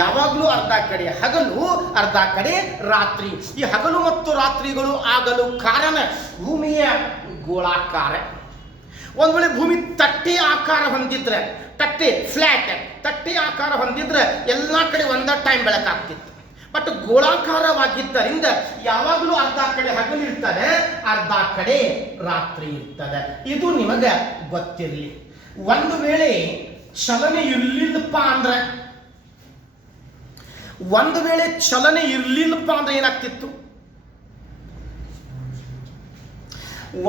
ಯಾವಾಗಲೂ ಅರ್ಧ ಕಡೆ ಹಗಲು, ಅರ್ಧ ಕಡೆ ರಾತ್ರಿ. ಈ ಹಗಲು ಮತ್ತು ರಾತ್ರಿಗಳು ಆಗಲು ಕಾರಣ ಭೂಮಿಯ ಗೋಳಾಕಾರ. ಒಂದು ವೇಳೆ ಭೂಮಿ ತಟ್ಟೆ ಆಕಾರ ಹೊಂದಿದ್ರೆ, ತಟ್ಟೆ ಫ್ಲಾಟ್ ತಟ್ಟೆ ಆಕಾರ ಹೊಂದಿದ್ರೆ ಎಲ್ಲ ಕಡೆ ಒಂದೇ ಟೈಮ್ ಬೆಳಕಾಗ್ತಿತ್ತು. ಬಟ್ ಗೋಳಾಕಾರವಾಗಿದ್ದರಿಂದ ಯಾವಾಗಲೂ ಅರ್ಧ ಕಡೆ ಹಗಲಿರ್ತದೆ, ಅರ್ಧ ಕಡೆ ರಾತ್ರಿ ಇರ್ತದೆ. ಇದು ನಿಮಗೆ ಗೊತ್ತಿರಲಿ. ಒಂದು ವೇಳೆ ಚಲನೆ ಇರ್ಲಿಲ್ಲಪ್ಪ ಅಂದ್ರೆ, ಒಂದು ವೇಳೆ ಚಲನೆ ಇರ್ಲಿಲ್ಲಪ್ಪ ಅಂದ್ರೆ ಏನಾಗ್ತಿತ್ತು?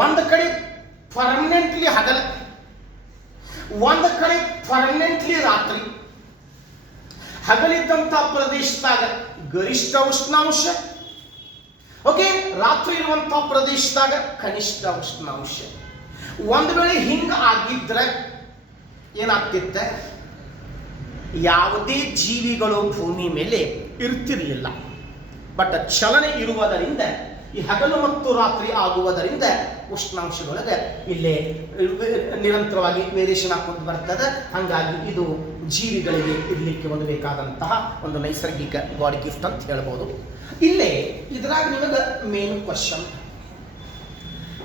ಒಂದು ಕಡೆ ಪರ್ಮನೆಂಟ್ಲಿ ಹಗಲ, ಒಂದು ಕಡೆ ಪರ್ಮನೆಂಟ್ಲಿ ರಾತ್ರಿ. ಹಗಲಿದ್ದಂಥ ಪ್ರದೇಶದಾಗ ಗರಿಷ್ಠ ಉಷ್ಣಾಂಶ, ಓಕೆ, ರಾತ್ರಿ ಇರುವಂಥ ಪ್ರದೇಶದಾಗ ಕನಿಷ್ಠ ಉಷ್ಣಾಂಶ. ಒಂದು ವೇಳೆ ಹಿಂಗ ಆಗಿದ್ರೆ ಏನಾಗ್ತಿತ್ತೆ? ಯಾವುದೇ ಜೀವಿಗಳು ಭೂಮಿ ಮೇಲೆ ಇರ್ತಿರಲಿಲ್ಲ. ಬಟ್ ಚಲನೆ ಇರುವುದರಿಂದ, ಈ ಹಗಲು ಮತ್ತು ರಾತ್ರಿ ಆಗುವುದರಿಂದ ಉಷ್ಣಾಂಶದೊಳಗೆ ಇಲ್ಲೇ ನಿರಂತರವಾಗಿ ವೇರಿಯೇಷನ್ ಹಾಕೊಂಡು ಬರ್ತದೆ. ಹಾಗಾಗಿ ಇದು ಜೀವಿಗಳಿಗೆ ಇರಲಿಕ್ಕೆ ಒಂದು ಬೇಕಾದಂತಹ ಒಂದು ನೈಸರ್ಗಿಕ ಗಾಡ್ ಗಿಫ್ಟ್ ಅಂತ ಹೇಳ್ಬೋದು. ಇಲ್ಲೇ ಇದ್ರಾಗ ನಿಮಗೆ ಮೇನ್ ಕ್ವಶನ್,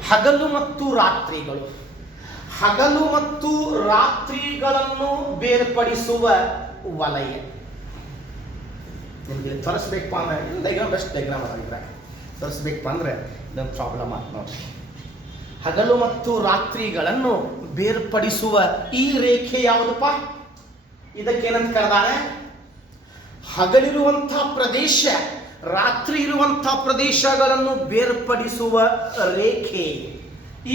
ಹಗಲು ಮತ್ತು ರಾತ್ರಿಗಳು. ಹಗಲು ಮತ್ತು ರಾತ್ರಿಗಳನ್ನು ಬೇರ್ಪಡಿಸುವ ವಲಯ ನಿಮಗೆ ತೋರಿಸ್ಬೇಕು ಅಂದ್ರೆ, ಡೈಗ್ರಾಮ್ ಬೆಸ್ಟ್ ಡೈಗ್ರಾಮ್ ಆಗಿದ್ರೆ ತೋರಿಸ್ಬೇಕು ಅಂದ್ರೆ ಇದೊಂದು ಪ್ರಾಬ್ಲಮ್ ಆಯ್ತು ನೋಡಿ. ಹಗಲು ಮತ್ತು ರಾತ್ರಿಗಳನ್ನು ಬೇರ್ಪಡಿಸುವ ಈ ರೇಖೆ ಯಾವುದಪ್ಪ? ಇದಕ್ಕೇನಂತ ಕರೆದಾರೆ? ಹಗಲಿರುವಂಥ ಪ್ರದೇಶ, ರಾತ್ರಿ ಇರುವಂಥ ಪ್ರದೇಶಗಳನ್ನು ಬೇರ್ಪಡಿಸುವ ರೇಖೆ.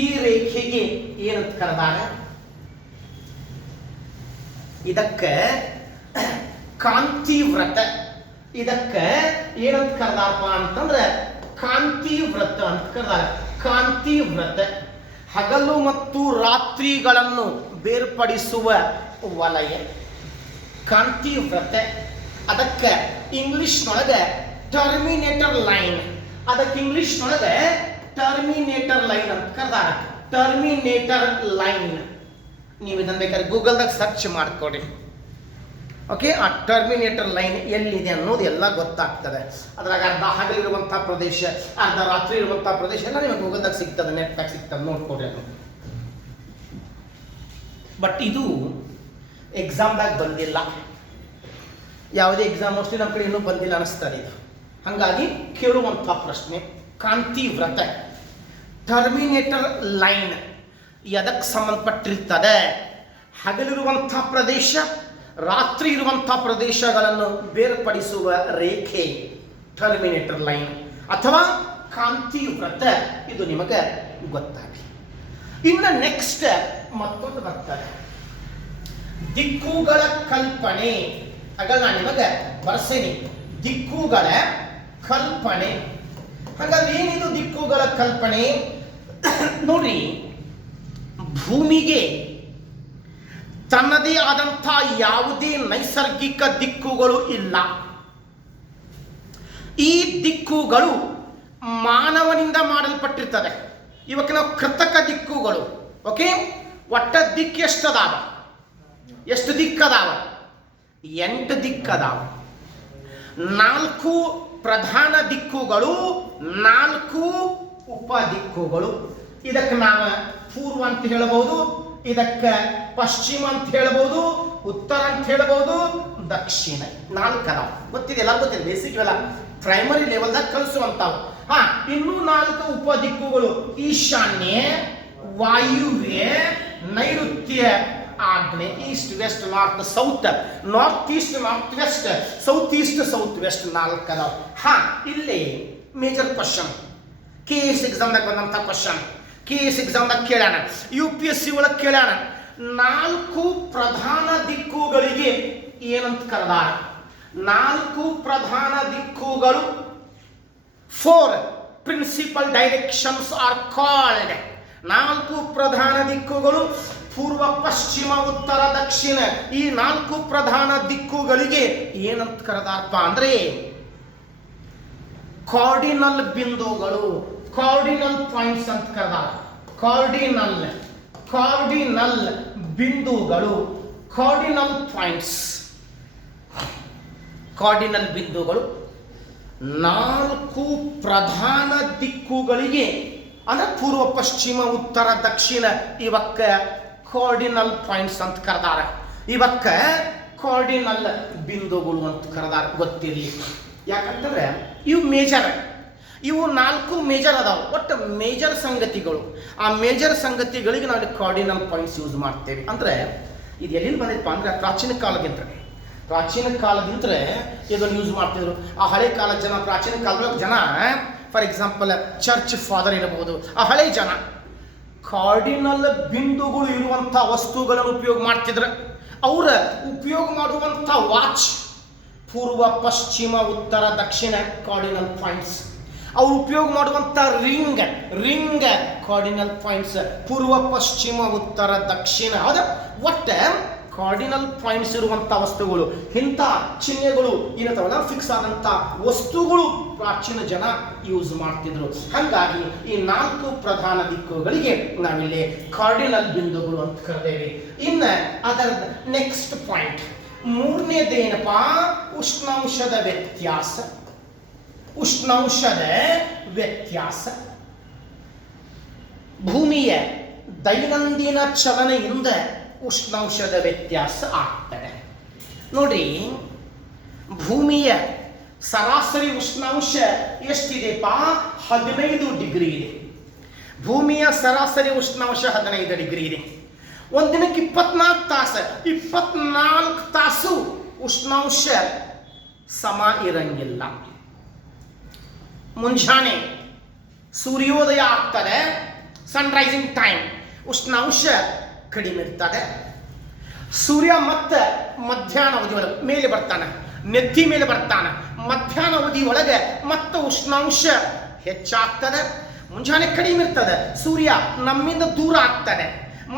ಈ ರೇಖೆಗೆ ಏನಂತ ಕರೆದಾರೆ? ಇದಕ್ಕೆ ಕಾಂತಿ ವ್ರತ. ಇದಕ್ಕೆ ಏನಂತ ಕರೆದಾರಪ್ಪ ಅಂತಂದ್ರೆ ಕಾಂತಿ ವ್ರತ ಅಂತ ಕರೆದಾರೆ. ಕಾಂತಿ ವ್ರತ, ಹಗಲು ಮತ್ತು ರಾತ್ರಿಗಳನ್ನು ಬೇರ್ಪಡಿಸುವ ವಲಯ, ಕಾಂತಿ ವ್ರತ. ಅದಕ್ಕೆ ಇಂಗ್ಲಿಷ್ನೊಳಗೆ ಟರ್ಮಿನೇಟರ್ ಲೈನ್, ಅದಕ್ಕೆ ಇಂಗ್ಲಿಷ್ನೊಳಗೆ ಟರ್ಮಿನೇಟರ್ ಲೈನ್ ಅಂತ ಕರೆದಾರ. ಟರ್ಮಿನೇಟರ್ ಲೈನ್ ನೀವು ಇದನ್ನು ಬೇಕಾದ್ರೆ ಗೂಗಲ್ದಾಗ ಸರ್ಚ್ ಮಾಡ್ಕೊಡಿ. ಓಕೆ, ಆ ಟರ್ಮಿನೇಟರ್ ಲೈನ್ ಎಲ್ಲಿದೆ ಅನ್ನೋದು ಎಲ್ಲ ಗೊತ್ತಾಗ್ತದೆ. ಅದ್ರಾಗ ಅರ್ಧ ಹಗಲಿರುವಂಥ ಪ್ರದೇಶ, ಅರ್ಧ ರಾತ್ರಿ ಇರುವಂಥ ಪ್ರದೇಶ ಎಲ್ಲ ನಿಮಗೆ ಗೂಗಲ್ದಾಗ ಸಿಗ್ತದೆ, ನೆಟ್ದಾಗ ಸಿಗ್ತದೆ, ನೋಡ್ಕೊಡ್ರಿ ಅದು. ಬಟ್ ಇದು ಎಕ್ಸಾಮ್ದಾಗ ಬಂದಿಲ್ಲ, ಯಾವುದೇ ಎಕ್ಸಾಮ್ ಮೋಸ್ಟ್ಲಿ ನಮ್ಮ ಕಡೆ ಇನ್ನೂ ಬಂದಿಲ್ಲ ಅನಿಸ್ತಾರೆ ಇದು. ಹಾಗಾಗಿ ಕೇಳುವಂಥ ಪ್ರಶ್ನೆ, ಕಾಂತಿ ವ್ರತ, ಟರ್ಮಿನೇಟರ್ ಲೈನ್ ಎದಕ್ಕೆ ಸಂಬಂಧಪಟ್ಟಿರ್ತದೆ? ಹಗಲಿರುವಂಥ ಪ್ರದೇಶ, ರಾತ್ರಿ ಇರುವಂಥ ಪ್ರದೇಶಗಳನ್ನು ಬೇರ್ಪಡಿಸುವ ರೇಖೆ ಟರ್ಮಿನೇಟರ್ ಲೈನ್ ಅಥವಾ ಕಾಂತಿ ವ್ರತ. ಇದು ನಿಮಗೆ ಗೊತ್ತಾಗಲಿ. ಇನ್ನು ನೆಕ್ಸ್ಟ್ ಮತ್ತೊಂದು ಬರ್ತದೆ, ದಿಕ್ಕುಗಳ ಕಲ್ಪನೆ. ಆಗ ನಾನು ನಿಮಗೆ ಬರ್ಸೇನಿ ದಿಕ್ಕುಗಳ ಕಲ್ಪನೆ. ಹಾಗಾದ್ರೆ ಏನಿದು ದಿಕ್ಕುಗಳ ಕಲ್ಪನೆ? ನೋಡ್ರಿ, ಭೂಮಿಗೆ ತನ್ನದೇ ಆದಂಥ ಯಾವುದೇ ನೈಸರ್ಗಿಕ ದಿಕ್ಕುಗಳು ಇಲ್ಲ. ಈ ದಿಕ್ಕುಗಳು ಮಾನವನಿಂದ ಮಾಡಲ್ಪಟ್ಟಿರ್ತದೆ. ಇವಾಗ ನಾವು ಕೃತಕ ದಿಕ್ಕುಗಳು. ಓಕೆ, ಒಟ್ಟ ದಿಕ್ಕು ಎಷ್ಟದಾವ? ಎಷ್ಟು ದಿಕ್ಕದಾವ? 8 ದಿಕ್ಕದಾವ. 4 ಪ್ರಧಾನ ದಿಕ್ಕುಗಳು, 4 ಉಪ ದಿಕ್ಕುಗಳು. ಇದಕ್ಕೆ ನಾವು ಪೂರ್ವ ಅಂತ ಹೇಳಬಹುದು, ಇದಕ್ಕೆ ಪಶ್ಚಿಮ ಅಂತ ಹೇಳಬಹುದು, ಉತ್ತರ ಅಂತ ಹೇಳಬಹುದು, ದಕ್ಷಿಣ. 4 ಅದಾವ. ಗೊತ್ತಿದೆ, ಎಲ್ಲ ಗೊತ್ತಿದೆ, ಬೇಸಿಕ್ ಇವೆಲ್ಲ ಪ್ರೈಮರಿ ಲೆವೆಲ್ದಾಗ ಕಲಿಸುವಂತಾವು. ಇನ್ನೂ 4 ಉಪ ದಿಕ್ಕುಗಳು: ಈಶಾನ್ಯ, ವಾಯುವ್ಯ, ನೈಋತ್ಯ, ಆಗ್ನೇಯ. East, west, north, south, north east, north west, south east, south west. 4 ಅದಾವ. ಇಲ್ಲಿ ಮೇಜರ್ ಕ್ವಶನ್, KS ಎಕ್ಸಾಮ್ದಾಗ ಬಂದಂತ ಕ್ವಶನ್, KS ಎಕ್ಸಾಮ್ದಾಗ ಕೇಳ್ಯಾನ, UPSC ಒಳಗೆ ಕೇಳ್ಯಾನ. 4 ಪ್ರಧಾನ ದಿಕ್ಕುಗಳಿಗೆ ಏನಂತ ಕರೆದಾರ? 4 ಪ್ರಧಾನ ದಿಕ್ಕುಗಳು, 4 ಪ್ರಿನ್ಸಿಪಲ್ ಡೈರೆಕ್ಷನ್ಸ್ ಆರ್ ಕಾಲ್ಡ್. 4 ಪ್ರಧಾನ ದಿಕ್ಕುಗಳು, ಪೂರ್ವ, ಪಶ್ಚಿಮ, ಉತ್ತರ, ದಕ್ಷಿಣ. ಈ 4 ಪ್ರಧಾನ ದಿಕ್ಕುಗಳಿಗೆ ಏನಂತ ಕರೆದಾರಪ್ಪ ಅಂದ್ರೆ ಕಾರ್ಡಿನಲ್ ಬಿಂದುಗಳು, ಕಾರ್ಡಿನಲ್ ಪಾಯಿಂಟ್ಸ್ ಅಂತ ಕರೆದಾರ. ಕಾರ್ಡಿನಲ್ ಬಿಂದುಗಳು, ಕಾರ್ಡಿನಲ್ ಪಾಯಿಂಟ್ಸ್. ಕಾರ್ಡಿನಲ್ ಬಿಂದುಗಳು 4 ಪ್ರಧಾನ ದಿಕ್ಕುಗಳಿಗೆ ಅಂದ್ರೆ ಪೂರ್ವ, ಪಶ್ಚಿಮ, ಉತ್ತರ, ದಕ್ಷಿಣ. ಇವಕ್ಕ ಕಾರ್ಡಿನಲ್ ಪಾಯಿಂಟ್ಸ್ ಅಂತ ಕರೆದಾರ. ಇವಕ್ಕ ಕಾರ್ಡಿನಲ್ ಬಿಂದುಗಳು ಅಂತ ಕರೆದಾರ. ಗೊತ್ತಿರಲಿ, ಯಾಕಂತಂದ್ರೆ ಇವು ಮೇಜರ್, ಇವು 4 ಮೇಜರ್ ಅದಾವ. ಒಟ್ಟು ಮೇಜರ್ ಸಂಗತಿಗಳು. ಆ ಮೇಜರ್ ಸಂಗತಿಗಳಿಗೆ ನಾವು ಕಾರ್ಡಿನಲ್ ಪಾಯಿಂಟ್ಸ್ ಯೂಸ್ ಮಾಡ್ತೇವೆ. ಅಂದ್ರೆ ಇದು ಎಲ್ಲಿಂದ ಬಂದಿತ್ತಪ್ಪ ಅಂದ್ರೆ ಪ್ರಾಚೀನ ಕಾಲದಿಂದ ಇದನ್ನು ಯೂಸ್ ಮಾಡ್ತಿದ್ರು. ಆ ಹಳೆ ಕಾಲದ ಜನ, ಪ್ರಾಚೀನ ಕಾಲದ ಜನ, ಫಾರ್ ಎಕ್ಸಾಂಪಲ್ ಚರ್ಚ್ ಫಾದರ್ ಇರಬಹುದು, ಆ ಹಳೆ ಜನ ಕಾರ್ಡಿನಲ್ ಬಿಂದುಗಳು ಇರುವಂಥ ವಸ್ತುಗಳನ್ನು ಉಪಯೋಗ ಮಾಡ್ತಿದ್ರು. ಅವರ ಉಪಯೋಗ ಮಾಡುವಂಥ ವಾಚ್ ಪೂರ್ವ, ಪಶ್ಚಿಮ, ಉತ್ತರ, ದಕ್ಷಿಣ, ಕಾರ್ಡಿನಲ್ ಪಾಯಿಂಟ್ಸ್. ಅವ್ರು ಉಪಯೋಗ ಮಾಡುವಂಥ ರಿಂಗ್ ಕಾರ್ಡಿನಲ್ ಪಾಯಿಂಟ್ಸ್, ಪೂರ್ವ, ಪಶ್ಚಿಮ, ಉತ್ತರ, ದಕ್ಷಿಣ. ಹೌದಾ? ಒಟ್ಟೆ ಕಾರ್ಡಿನಲ್ ಪಾಯಿಂಟ್ಸ್ ಇರುವಂಥ ವಸ್ತುಗಳು, ಇಂಥ ಚಿಹ್ನೆಗಳು ಏನಂತವಲ್ಲ ಫಿಕ್ಸ್ ಆದಂಥ ವಸ್ತುಗಳು ಪ್ರಾಚೀನ ಜನ ಯೂಸ್ ಮಾಡ್ತಿದ್ರು. ಹಾಗಾಗಿ ಈ 4 ಪ್ರಧಾನ ದಿಕ್ಕುಗಳಿಗೆ ನಾವಿಲ್ಲಿ ಕಾರ್ಡಿನಲ್ ಬಿಂದುಗಳು ಅಂತ ಕರೆದೇವೆ. ಇನ್ನು ಅದರ ನೆಕ್ಸ್ಟ್ ಪಾಯಿಂಟ್, ಮೂರನೇದೇನಪ್ಪ? ಉಷ್ಣಾಂಶದ ವ್ಯತ್ಯಾಸ. ಭೂಮಿಯ ದೈನಂದಿನ ಚಲನೆಯಿಂದ ಉಷ್ಣಾಂಶದ ವ್ಯತ್ಯಾಸ ಆಗ್ತದೆ. ನೋಡ್ರಿ, ಭೂಮಿಯ ಸರಾಸರಿ ಉಷ್ಣಾಂಶ ಎಷ್ಟಿದೆಪ್ಪ? 15 ಡಿಗ್ರಿ ಇದೆ. ಭೂಮಿಯ ಸರಾಸರಿ ಉಷ್ಣಾಂಶ 15 ಡಿಗ್ರಿ ಇದೆ. ಒಂದಿನಕ್ಕೆ 24 ತಾಸು ಉಷ್ಣಾಂಶ ಸಮ ಇರಂಗಿಲ್ಲ. ಮುಂಜಾನೆ ಸೂರ್ಯೋದಯ ಆಗ್ತದೆ, ಸನ್ರೈಸಿಂಗ್ ಟೈಮ್, ಉಷ್ಣಾಂಶ ಕಡಿಮೆ ಇರ್ತದೆ. ಸೂರ್ಯ ಮತ್ತೆ ಮಧ್ಯಾಹ್ನ ಅವಧಿ ಒಳಗೆ ಮೇಲೆ ಬರ್ತಾನೆ, ನೆತ್ತಿ ಮೇಲೆ ಬರ್ತಾನೆ. ಮಧ್ಯಾಹ್ನ ಅವಧಿ ಒಳಗೆ ಮತ್ತೆ ಉಷ್ಣಾಂಶ ಹೆಚ್ಚಾಗ್ತದೆ. ಮುಂಜಾನೆ ಕಡಿಮೆ ಇರ್ತದೆ, ಸೂರ್ಯ ನಮ್ಮಿಂದ ದೂರ ಆಗ್ತದೆ.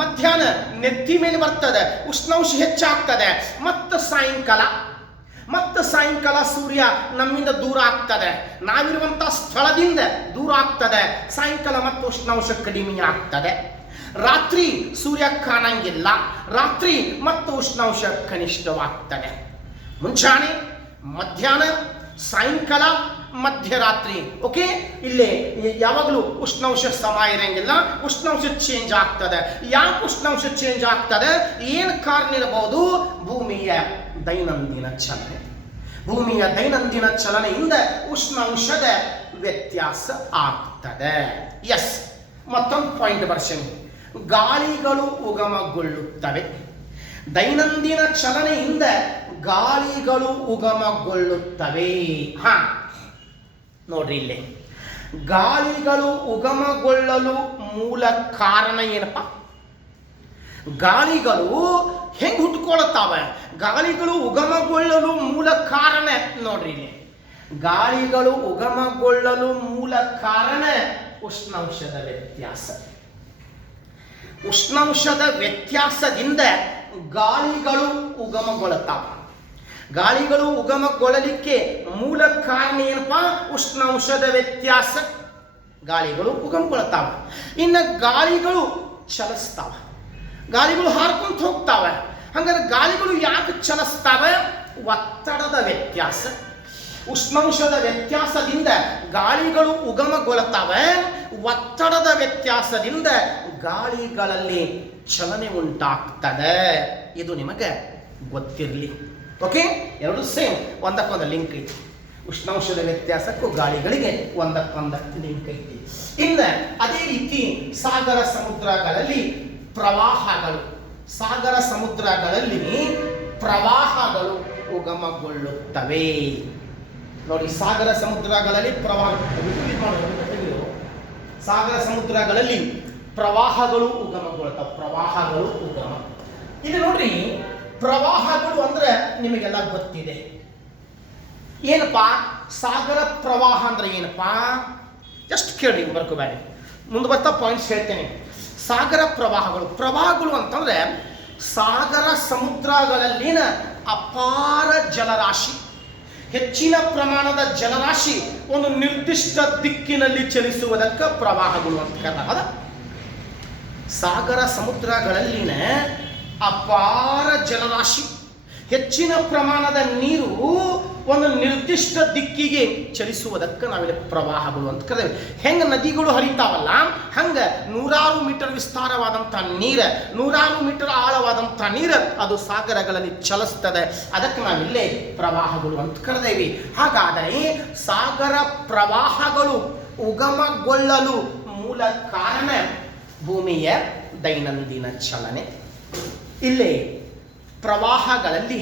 ಮಧ್ಯಾಹ್ನ ನೆತ್ತಿ ಮೇಲೆ ಬರ್ತದೆ, ಉಷ್ಣಾಂಶ ಹೆಚ್ಚಾಗ್ತದೆ. ಮತ್ತೆ ಸಾಯಂಕಾಲ ಸೂರ್ಯ ನಮ್ಮಿಂದ ದೂರ ಆಗ್ತದೆ, ನಾವಿರುವಂಥ ಸ್ಥಳದಿಂದ ದೂರ ಆಗ್ತದೆ. ಸಾಯಂಕಾಲ ಮತ್ತೆ ಉಷ್ಣಾಂಶ ಕಡಿಮೆ ಆಗ್ತದೆ. ರಾತ್ರಿ ಸೂರ್ಯ ಕಾಣಂಗಿಲ್ಲ, ರಾತ್ರಿ ಮತ್ತು ಉಷ್ಣಾಂಶ ಕನಿಷ್ಠವಾಗ್ತದೆ. ಮುಂಜಾನೆ, ಮಧ್ಯಾಹ್ನ, ಸಾಯಂಕಾಲ, ಮಧ್ಯರಾತ್ರಿ. ಓಕೆ, ಇಲ್ಲಿ ಯಾವಾಗಲೂ ಉಷ್ಣಾಂಶ ಸಮ ಇರಂಗಿಲ್ಲ, ಉಷ್ಣಾಂಶ ಚೇಂಜ್ ಆಗ್ತದೆ. ಯಾಕೆ ಉಷ್ಣಾಂಶ ಚೇಂಜ್ ಆಗ್ತದೆ? ಏನು ಕಾರಣ ಇರಬಹುದು? ಭೂಮಿಯ ದೈನಂದಿನ ಚಲನೆಯಿಂದ ಉಷ್ಣಾಂಶದ ವ್ಯತ್ಯಾಸ ಆಗ್ತದೆ. ಎಸ್, ಮತ್ತೊಂದು ಪಾಯಿಂಟ್ ಬರ್ತೀನಿ. ಗಾಳಿಗಳು ಉಗಮಗೊಳ್ಳುತ್ತವೆ. ದೈನಂದಿನ ಚಲನೆಯಿಂದ ಗಾಳಿಗಳು ಉಗಮಗೊಳ್ಳುತ್ತವೆ. ನೋಡ್ರಿ, ಇಲ್ಲಿ ಗಾಳಿಗಳು ಉಗಮಗೊಳ್ಳಲು ಮೂಲ ಕಾರಣ ಏನಪ್ಪ? ಗಾಳಿಗಳು ಹೆಂಗ್ ಹುಟ್ಕೊಳ್ತಾವೆ? ಗಾಳಿಗಳು ಉಗಮಗೊಳ್ಳಲು ಮೂಲ ಕಾರಣ ನೋಡ್ರಿ, ಇಲ್ಲಿ ಗಾಳಿಗಳು ಉಗಮಗೊಳ್ಳಲು ಮೂಲ ಕಾರಣ ಉಷ್ಣಾಂಶದ ವ್ಯತ್ಯಾಸ. ಉಷ್ಣಾಂಶದ ವ್ಯತ್ಯಾಸದಿಂದ ಗಾಳಿಗಳು ಉಗಮಗೊಳ್ಳುತ್ತಾವೆ. ಗಾಳಿಗಳು ಉಗಮಗೊಳ್ಳಲಿಕ್ಕೆ ಮೂಲ ಕಾರಣ ಏನಪ್ಪಾ? ಉಷ್ಣಾಂಶದ ವ್ಯತ್ಯಾಸ. ಗಾಳಿಗಳು ಉಗಮಗೊಳ್ಳುತ್ತಾವೆ. ಇನ್ನು ಗಾಳಿಗಳು ಚಲಿಸ್ತಾವೆ, ಗಾಳಿಗಳು ಹಾರ್ಕೊಂತ ಹೋಗ್ತಾವೆ. ಹಂಗಾದ್ರೆ ಗಾಳಿಗಳು ಯಾಕೆ ಚಲಿಸ್ತಾವೆ? ಒತ್ತಡದ ವ್ಯತ್ಯಾಸ, ಉಷ್ಣಾಂಶದ ವ್ಯತ್ಯಾಸದಿಂದ ಗಾಳಿಗಳು ಉಗಮಗೊಳ್ಳುತ್ತವೆ. ಒತ್ತಡದ ವ್ಯತ್ಯಾಸದಿಂದ ಗಾಳಿಗಳಲ್ಲಿ ಚಲನೆ ಉಂಟಾಗ್ತದೆ. ಇದು ನಿಮಗೆ ಗೊತ್ತಿರಲಿ. ಓಕೆ, ಎರಡು ಸೇಮ್, ಒಂದಕ್ಕೊಂದು ಲಿಂಕ್ ಐತಿ. ಉಷ್ಣಾಂಶದ ವ್ಯತ್ಯಾಸಕ್ಕೂ ಗಾಳಿಗಳಿಗೆ ಒಂದಕ್ಕೊಂದು ಲಿಂಕ್ ಐತಿ. ಇನ್ನು ಅದೇ ರೀತಿ ಸಾಗರ ಸಮುದ್ರಗಳಲ್ಲಿ ಪ್ರವಾಹಗಳು, ಸಾಗರ ಸಮುದ್ರಗಳಲ್ಲಿ ಪ್ರವಾಹಗಳು ಉಗಮಗೊಳ್ಳುತ್ತವೆ. ನೋಡಿ, ಸಾಗರ ಸಮುದ್ರಗಳಲ್ಲಿ ಪ್ರವಾಹ, ಸಾಗರ ಸಮುದ್ರಗಳಲ್ಲಿ ಪ್ರವಾಹಗಳು ಉಗಮಗೊಳ್ಳುತ್ತವೆ. ಪ್ರವಾಹಗಳು ಉಗಮ, ಇದು ನೋಡ್ರಿ, ಪ್ರವಾಹಗಳು ಅಂದ್ರೆ ನಿಮಗೆಲ್ಲ ಗೊತ್ತಿದೆ. ಏನಪ್ಪಾ ಸಾಗರ ಪ್ರವಾಹ ಅಂದ್ರೆ ಏನಪ್ಪಾ? ಜಸ್ಟ್ ಕೇಳಿ, ಬರ್ಕೋಬೇಡಿ, ಮುಂದೆ ಬರ್ತಾ ಪಾಯಿಂಟ್ಸ್ ಹೇಳ್ತೇನೆ. ಸಾಗರ ಪ್ರವಾಹಗಳು ಅಂತಂದ್ರೆ ಸಾಗರ ಸಮುದ್ರಗಳಲ್ಲಿನ ಅಪಾರ ಜಲರಾಶಿ, ಹೆಚ್ಚಿನ ಪ್ರಮಾಣದ ಜಲರಾಶಿ ಒಂದು ನಿರ್ದಿಷ್ಟ ದಿಕ್ಕಿನಲ್ಲಿ ಚಲಿಸುವುದಕ್ಕೆ ಪ್ರವಾಹಗಳು ಅಂತ ಕರೆದ. ಸಾಗರ ಸಮುದ್ರಗಳಲ್ಲಿನ ಅಪಾರ ಜಲರಾಶಿ, ಹೆಚ್ಚಿನ ಪ್ರಮಾಣದ ನೀರು ಒಂದು ನಿರ್ದಿಷ್ಟ ದಿಕ್ಕಿಗೆ ಚಲಿಸುವುದಕ್ಕೆ ನಾವಿಲ್ಲಿ ಪ್ರವಾಹಗಳು ಅಂತ ಕರೆದೇವೆ. ಹೆಂಗೆ ನದಿಗಳು ಹರಿತಾವಲ್ಲ, ಹಂಗೆ 100 ಮೀಟರ್ ವಿಸ್ತಾರವಾದಂಥ ನೀರು, 100 ಮೀಟರ್ ಆಳವಾದಂಥ ನೀರು ಅದು ಸಾಗರಗಳಲ್ಲಿ ಚಲಿಸ್ತದೆ. ಅದಕ್ಕೆ ನಾವಿಲ್ಲೇ ಪ್ರವಾಹಗಳು ಅಂತ ಕರೆದೇವಿ. ಹಾಗಾದರೆ ಸಾಗರ ಪ್ರವಾಹಗಳು ಉಗಮಗೊಳ್ಳಲು ಮೂಲ ಕಾರಣ ಭೂಮಿಯ ದೈನಂದಿನ ಚಲನೆ. ಇಲ್ಲೇ ಪ್ರವಾಹಗಳಲ್ಲಿ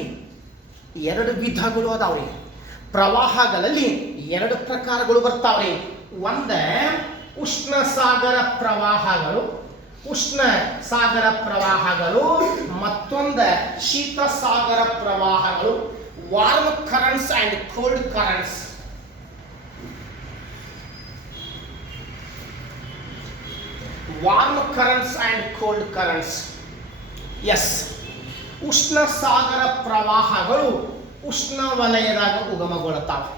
2 ವಿಧಗಳು ಅದಾವ್ರಿ. ಪ್ರವಾಹಗಳಲ್ಲಿ 2 ಪ್ರಕಾರಗಳು ಬರ್ತಾವ್ರಿ. ಒಂದ ಉಷ್ಣ ಸಾಗರ ಪ್ರವಾಹಗಳು, ಉಷ್ಣ ಸಾಗರ ಪ್ರವಾಹಗಳು, ಮತ್ತೊಂದ ಶೀತ ಸಾಗರ ಪ್ರವಾಹಗಳು, warm currents and cold currents. Warm currents and cold currents. Yes, ಉಷ್ಣ ಸಾಗರ ಪ್ರವಾಹಗಳು ಉಷ್ಣ ವಲಯದಾಗ ಉಗಮಗೊಳ್ಳುತ್ತಾವೆ.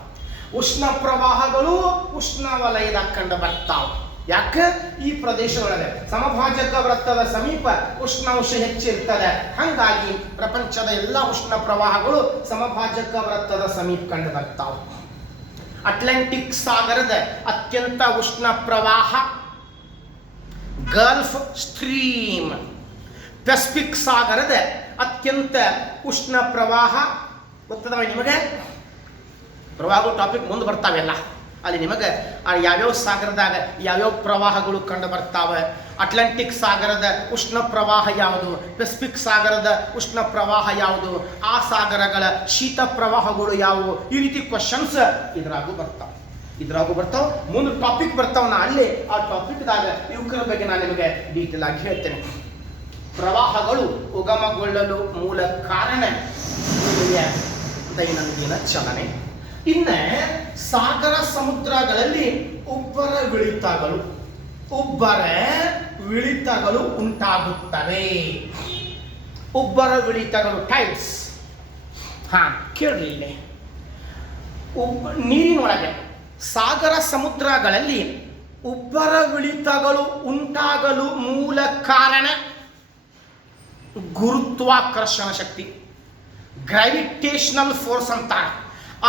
ಉಷ್ಣ ಪ್ರವಾಹಗಳು ಉಷ್ಣ ವಲಯದಾಗ ಕಂಡು ಬರ್ತಾವೆ. ಯಾಕೆ? ಈ ಪ್ರದೇಶದೊಳಗೆ ಸಮಭಾಜಕ ವೃತ್ತದ ಸಮೀಪ ಉಷ್ಣಾಂಶ ಹೆಚ್ಚಿರ್ತದೆ. ಹಾಗಾಗಿ ಪ್ರಪಂಚದ ಎಲ್ಲ ಉಷ್ಣ ಪ್ರವಾಹಗಳು ಸಮಭಾಜಕ ವೃತ್ತದ ಸಮೀಪ ಕಂಡು ಬರ್ತಾವೆ. ಅಟ್ಲಾಂಟಿಕ್ ಸಾಗರದ ಅತ್ಯಂತ ಉಷ್ಣ ಪ್ರವಾಹ ಗಲ್ಫ್ ಸ್ಟ್ರೀಮ್. ಪೆಸಿಫಿಕ್ ಸಾಗರದ ಅತ್ಯಂತ ಉಷ್ಣ ಪ್ರವಾಹ ಗೊತ್ತದವ ನಿಮಗೆ? ಪ್ರವಾಹಗಳು ಟಾಪಿಕ್ ಮುಂದೆ ಬರ್ತಾವೆಲ್ಲ, ಅಲ್ಲಿ ನಿಮಗೆ ಯಾವ್ಯಾವ ಸಾಗರದಾಗ ಯಾವ್ಯಾವ ಪ್ರವಾಹಗಳು ಕಂಡು ಬರ್ತಾವೆ. ಅಟ್ಲಾಂಟಿಕ್ ಸಾಗರದ ಉಷ್ಣ ಪ್ರವಾಹ ಯಾವುದು, ಪೆಸಿಫಿಕ್ ಸಾಗರದ ಉಷ್ಣ ಪ್ರವಾಹ ಯಾವುದು, ಆ ಸಾಗರಗಳ ಶೀತ ಪ್ರವಾಹಗಳು ಯಾವುವು, ಈ ರೀತಿ ಕ್ವಶನ್ಸ್ ಇದ್ರಾಗೂ ಬರ್ತಾವೆ. ಮುಂದೆ ಟಾಪಿಕ್ ಬರ್ತಾವ. ನಾ ಅಲ್ಲಿ ಆ ಟಾಪಿಕ್ದಾಗ ಇವುಗಳ ಬಗ್ಗೆ ನಾನು ನಿಮಗೆ ಡೀಟೇಲ್ ಆಗಿ ಹೇಳ್ತೇನೆ. ಪ್ರವಾಹಗಳು ಉಗಮಗೊಳ್ಳಲು ಮೂಲ ಕಾರಣ ಭೂಮಿಯ ದೈನಂದಿನ ಚಲನೆ. ಇನ್ನು ಸಾಗರ ಸಮುದ್ರಗಳಲ್ಲಿ ಉಬ್ಬರ ಇಳಿತಗಳು ಉಂಟಾಗುತ್ತವೆ. ಉಬ್ಬರ ಇಳಿತಗಳು ಟೈಡ್ಸ್. ಕೇಳ್ರಿ, ಇಲ್ಲಿ ನೀರಿನೊಳಗೆ ಸಾಗರ ಸಮುದ್ರಗಳಲ್ಲಿ ಉಬ್ಬರ ಇಳಿತಗಳು ಉಂಟಾಗಲು ಮೂಲ ಕಾರಣ ಗುರುತ್ವಾಕರ್ಷಣ ಶಕ್ತಿ, ಗ್ರಾವಿಟೇಷನಲ್ ಫೋರ್ಸ್ ಅಂತ.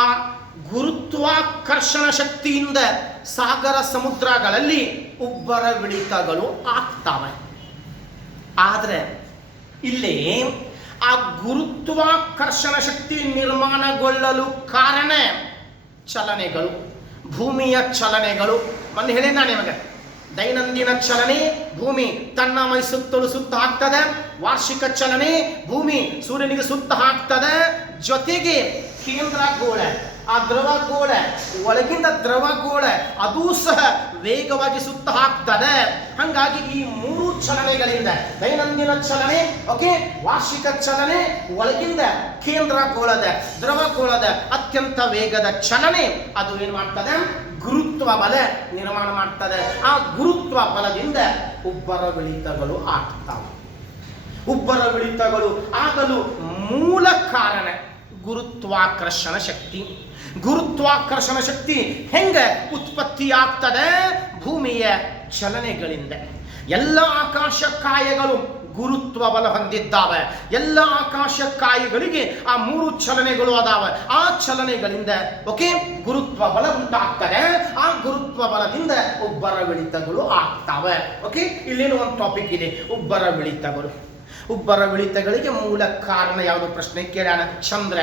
ಆ ಗುರುತ್ವಾಕರ್ಷಣ ಶಕ್ತಿಯಿಂದ ಸಾಗರ ಸಮುದ್ರಗಳಲ್ಲಿ ಉಬ್ಬರ ಇಳಿತಗಳು ಆಗ್ತವೆ. ಆದರೆ ಇಲ್ಲಿ ಆ ಗುರುತ್ವಾಕರ್ಷಣ ಶಕ್ತಿ ನಿರ್ಮಾಣಗೊಳ್ಳಲು ಕಾರಣ ಚಲನೆಗಳು, ಭೂಮಿಯ ಚಲನೆಗಳು. ಮೊನ್ನೆ ಹೇಳಿ ನಾನು ನಿಮಗೆ, ದೈನಂದಿನ ಚಲನೆ ಭೂಮಿ ತನ್ನ ಮೈ ಸುತ್ತಲೂ ಸುತ್ತ ಹಾಕ್ತದೆ. ವಾರ್ಷಿಕ ಚಲನೆ ಭೂಮಿ ಸೂರ್ಯನಿಗೆ ಸುತ್ತ ಹಾಕ್ತದೆ. ಜೊತೆಗೆ ಕೇಂದ್ರ ಗೋಳ, ಆ ದ್ರವಗೋಳ, ಒಳಗಿಂದ ದ್ರವಗೋಳ ಅದೂ ಸಹ ವೇಗವಾಗಿ ಸುತ್ತ ಹಾಕ್ತದೆ. ಹಾಗಾಗಿ ಈ 3 ಚಲನೆಗಳಿಂದ ದೈನಂದಿನ ಚಲನೆ, ಓಕೆ, ವಾರ್ಷಿಕ ಚಲನೆ, ಒಳಗಿಂದ ಕೇಂದ್ರ ಗೋಳದ ದ್ರವಗೋಳದ ಅತ್ಯಂತ ವೇಗದ ಚಲನೆ, ಅದು ಏನು ಮಾಡ್ತದೆ? ಗುರುತ್ವ ಬಲ ನಿರ್ಮಾಣ ಮಾಡ್ತದೆ. ಆ ಗುರುತ್ವ ಬಲದಿಂದ ಉಬ್ಬರ ಇಳಿತಗಳು ಆಗ್ತವೆ. ಉಬ್ಬರ ಇಳಿತಗಳು ಆಗಲು ಮೂಲ ಕಾರಣ ಗುರುತ್ವಾಕರ್ಷಣ ಶಕ್ತಿ. ಗುರುತ್ವಾಕರ್ಷಣ ಶಕ್ತಿ ಹೆಂಗೆ ಉತ್ಪತ್ತಿ ಆಗ್ತದೆ? ಭೂಮಿಯ ಚಲನೆಗಳಿಂದ. ಎಲ್ಲ ಆಕಾಶ ಕಾಯಗಳು ಗುರುತ್ವ ಬಲ ಹೊಂದಿದ್ದಾವೆ. ಎಲ್ಲ ಆಕಾಶಕಾಯಿಗಳಿಗೆ ಆ 3 ಚಲನೆಗಳು ಅದಾವೆ. ಆ ಚಲನೆಗಳಿಂದ ಓಕೆ ಗುರುತ್ವ ಬಲ ಉಂಟಾಗ್ತದೆ. ಆ ಗುರುತ್ವ ಬಲದಿಂದ ಉಬ್ಬರವಿಳಿತಗಳು ಆಗ್ತವೆ. ಓಕೆ, ಇಲ್ಲೇನು ಒಂದು ಟಾಪಿಕ್ ಇದೆ, ಉಬ್ಬರವಿಳಿತಗಳು. ಉಬ್ಬರವಿಳಿತಗಳಿಗೆ ಮೂಲ ಕಾರಣ ಯಾವುದು ಪ್ರಶ್ನೆ ಕೇಳೋಣ. ಚಂದ್ರ,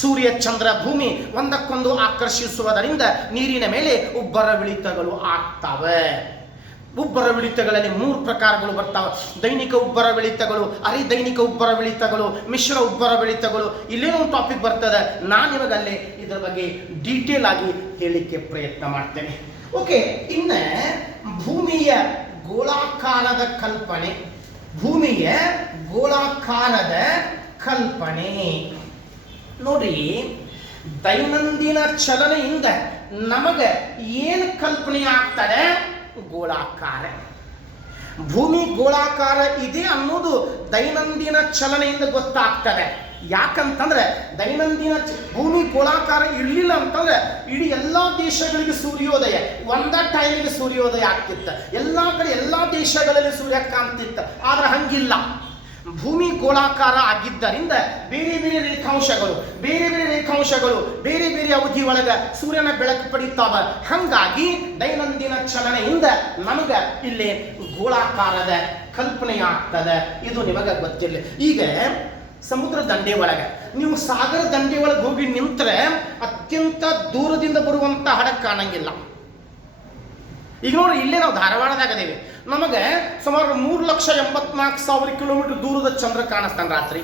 ಸೂರ್ಯ, ಚಂದ್ರ, ಭೂಮಿ ಒಂದಕ್ಕೊಂದು ಆಕರ್ಷಿಸುವುದರಿಂದ ನೀರಿನ ಮೇಲೆ ಉಬ್ಬರವಿಳಿತಗಳು ಆಗ್ತವೆ. ಉಬ್ಬರವಿಳಿತಗಳಲ್ಲಿ 3 ಪ್ರಕಾರಗಳು ಬರ್ತಾವೆ. ದೈನಿಕ ಉಬ್ಬರವಿಳಿತಗಳು, ಅರೆದೈನಿಕ ಉಬ್ಬರವಿಳಿತಗಳು, ಮಿಶ್ರ ಉಬ್ಬರವಿಳಿತಗಳು. ಇಲ್ಲೇನೋ ಒಂದು ಟಾಪಿಕ್ ಬರ್ತದೆ, ನಾನು ನಿಮಗಲ್ಲೇ ಇದರ ಬಗ್ಗೆ ಡೀಟೇಲ್ ಆಗಿ ಹೇಳಲಿಕ್ಕೆ ಪ್ರಯತ್ನ ಮಾಡ್ತೇನೆ. ಓಕೆ, ಇನ್ನು ಭೂಮಿಯ ಗೋಳಾಕಾರದ ಕಲ್ಪನೆ. ಭೂಮಿಯ ಗೋಳಾಕಾರದ ಕಲ್ಪನೆ ನೋಡ್ರಿ, ದೈನಂದಿನ ಚಲನೆಯಿಂದ ನಮಗೆ ಏನು ಕಲ್ಪನೆ ಆಗ್ತದೆ? ಗೋಳಾಕಾರ. ಭೂಮಿ ಗೋಳಾಕಾರ ಇದೆ ಅನ್ನೋದು ದೈನಂದಿನ ಚಲನೆಯಿಂದ ಗೊತ್ತಾಗ್ತದೆ. ಯಾಕಂತಂದ್ರೆ ದೈನಂದಿನ ಭೂಮಿ ಗೋಳಾಕಾರ ಇರಲಿಲ್ಲ ಅಂತಂದ್ರೆ ಇಡೀ ಎಲ್ಲಾ ದೇಶಗಳಿಗೆ ಸೂರ್ಯೋದಯ ಒಂದೇ ಟೈಮಿಗೆ ಸೂರ್ಯೋದಯ ಆಗ್ತಿತ್ತು. ಎಲ್ಲಾ ಕಡೆ ಎಲ್ಲಾ ದೇಶಗಳಲ್ಲಿ ಸೂರ್ಯ ಕಾಣ್ತಿತ್ತು. ಆದ್ರೆ ಹಂಗಿಲ್ಲ. ಭೂಮಿ ಗೋಳಾಕಾರ ಆಗಿದ್ದರಿಂದ ಬೇರೆ ಬೇರೆ ರೇಖಾಂಶಗಳು ಬೇರೆ ಬೇರೆ ಅವಧಿ ಒಳಗ ಸೂರ್ಯನ ಬೆಳಕು ಪಡಿತಾವ. ಹಂಗಾಗಿ ದೈನಂದಿನ ಚಲನೆಯಿಂದ ನಮಗ ಇಲ್ಲಿ ಗೋಳಾಕಾರದ ಕಲ್ಪನೆ ಆಗ್ತದೆ. ಇದು ನಿಮಗೆ ಗೊತ್ತಿಲ್ಲ. ಈಗ ಸಮುದ್ರ ದಂಡೆ ಒಳಗೆ ನೀವು ಸಾಗರ ದಂಡೆ ಒಳಗೆ ಹೋಗಿ ನಿಂತ್ರೆ ಅತ್ಯಂತ ದೂರದಿಂದ ಬರುವಂತ ಹಡಗು ಕಾಣಂಗಿಲ್ಲ. ಈಗ ನೋಡಿ, ಇಲ್ಲೇ ನಾವು ಧಾರವಾಡದಾಗದೇವೆ, ನಮಗೆ ಸುಮಾರು 3,84,000 ಕಿಲೋಮೀಟರ್ ದೂರದ ಚಂದ್ರ ಕಾಣಿಸ್ತಾನೆ. ರಾತ್ರಿ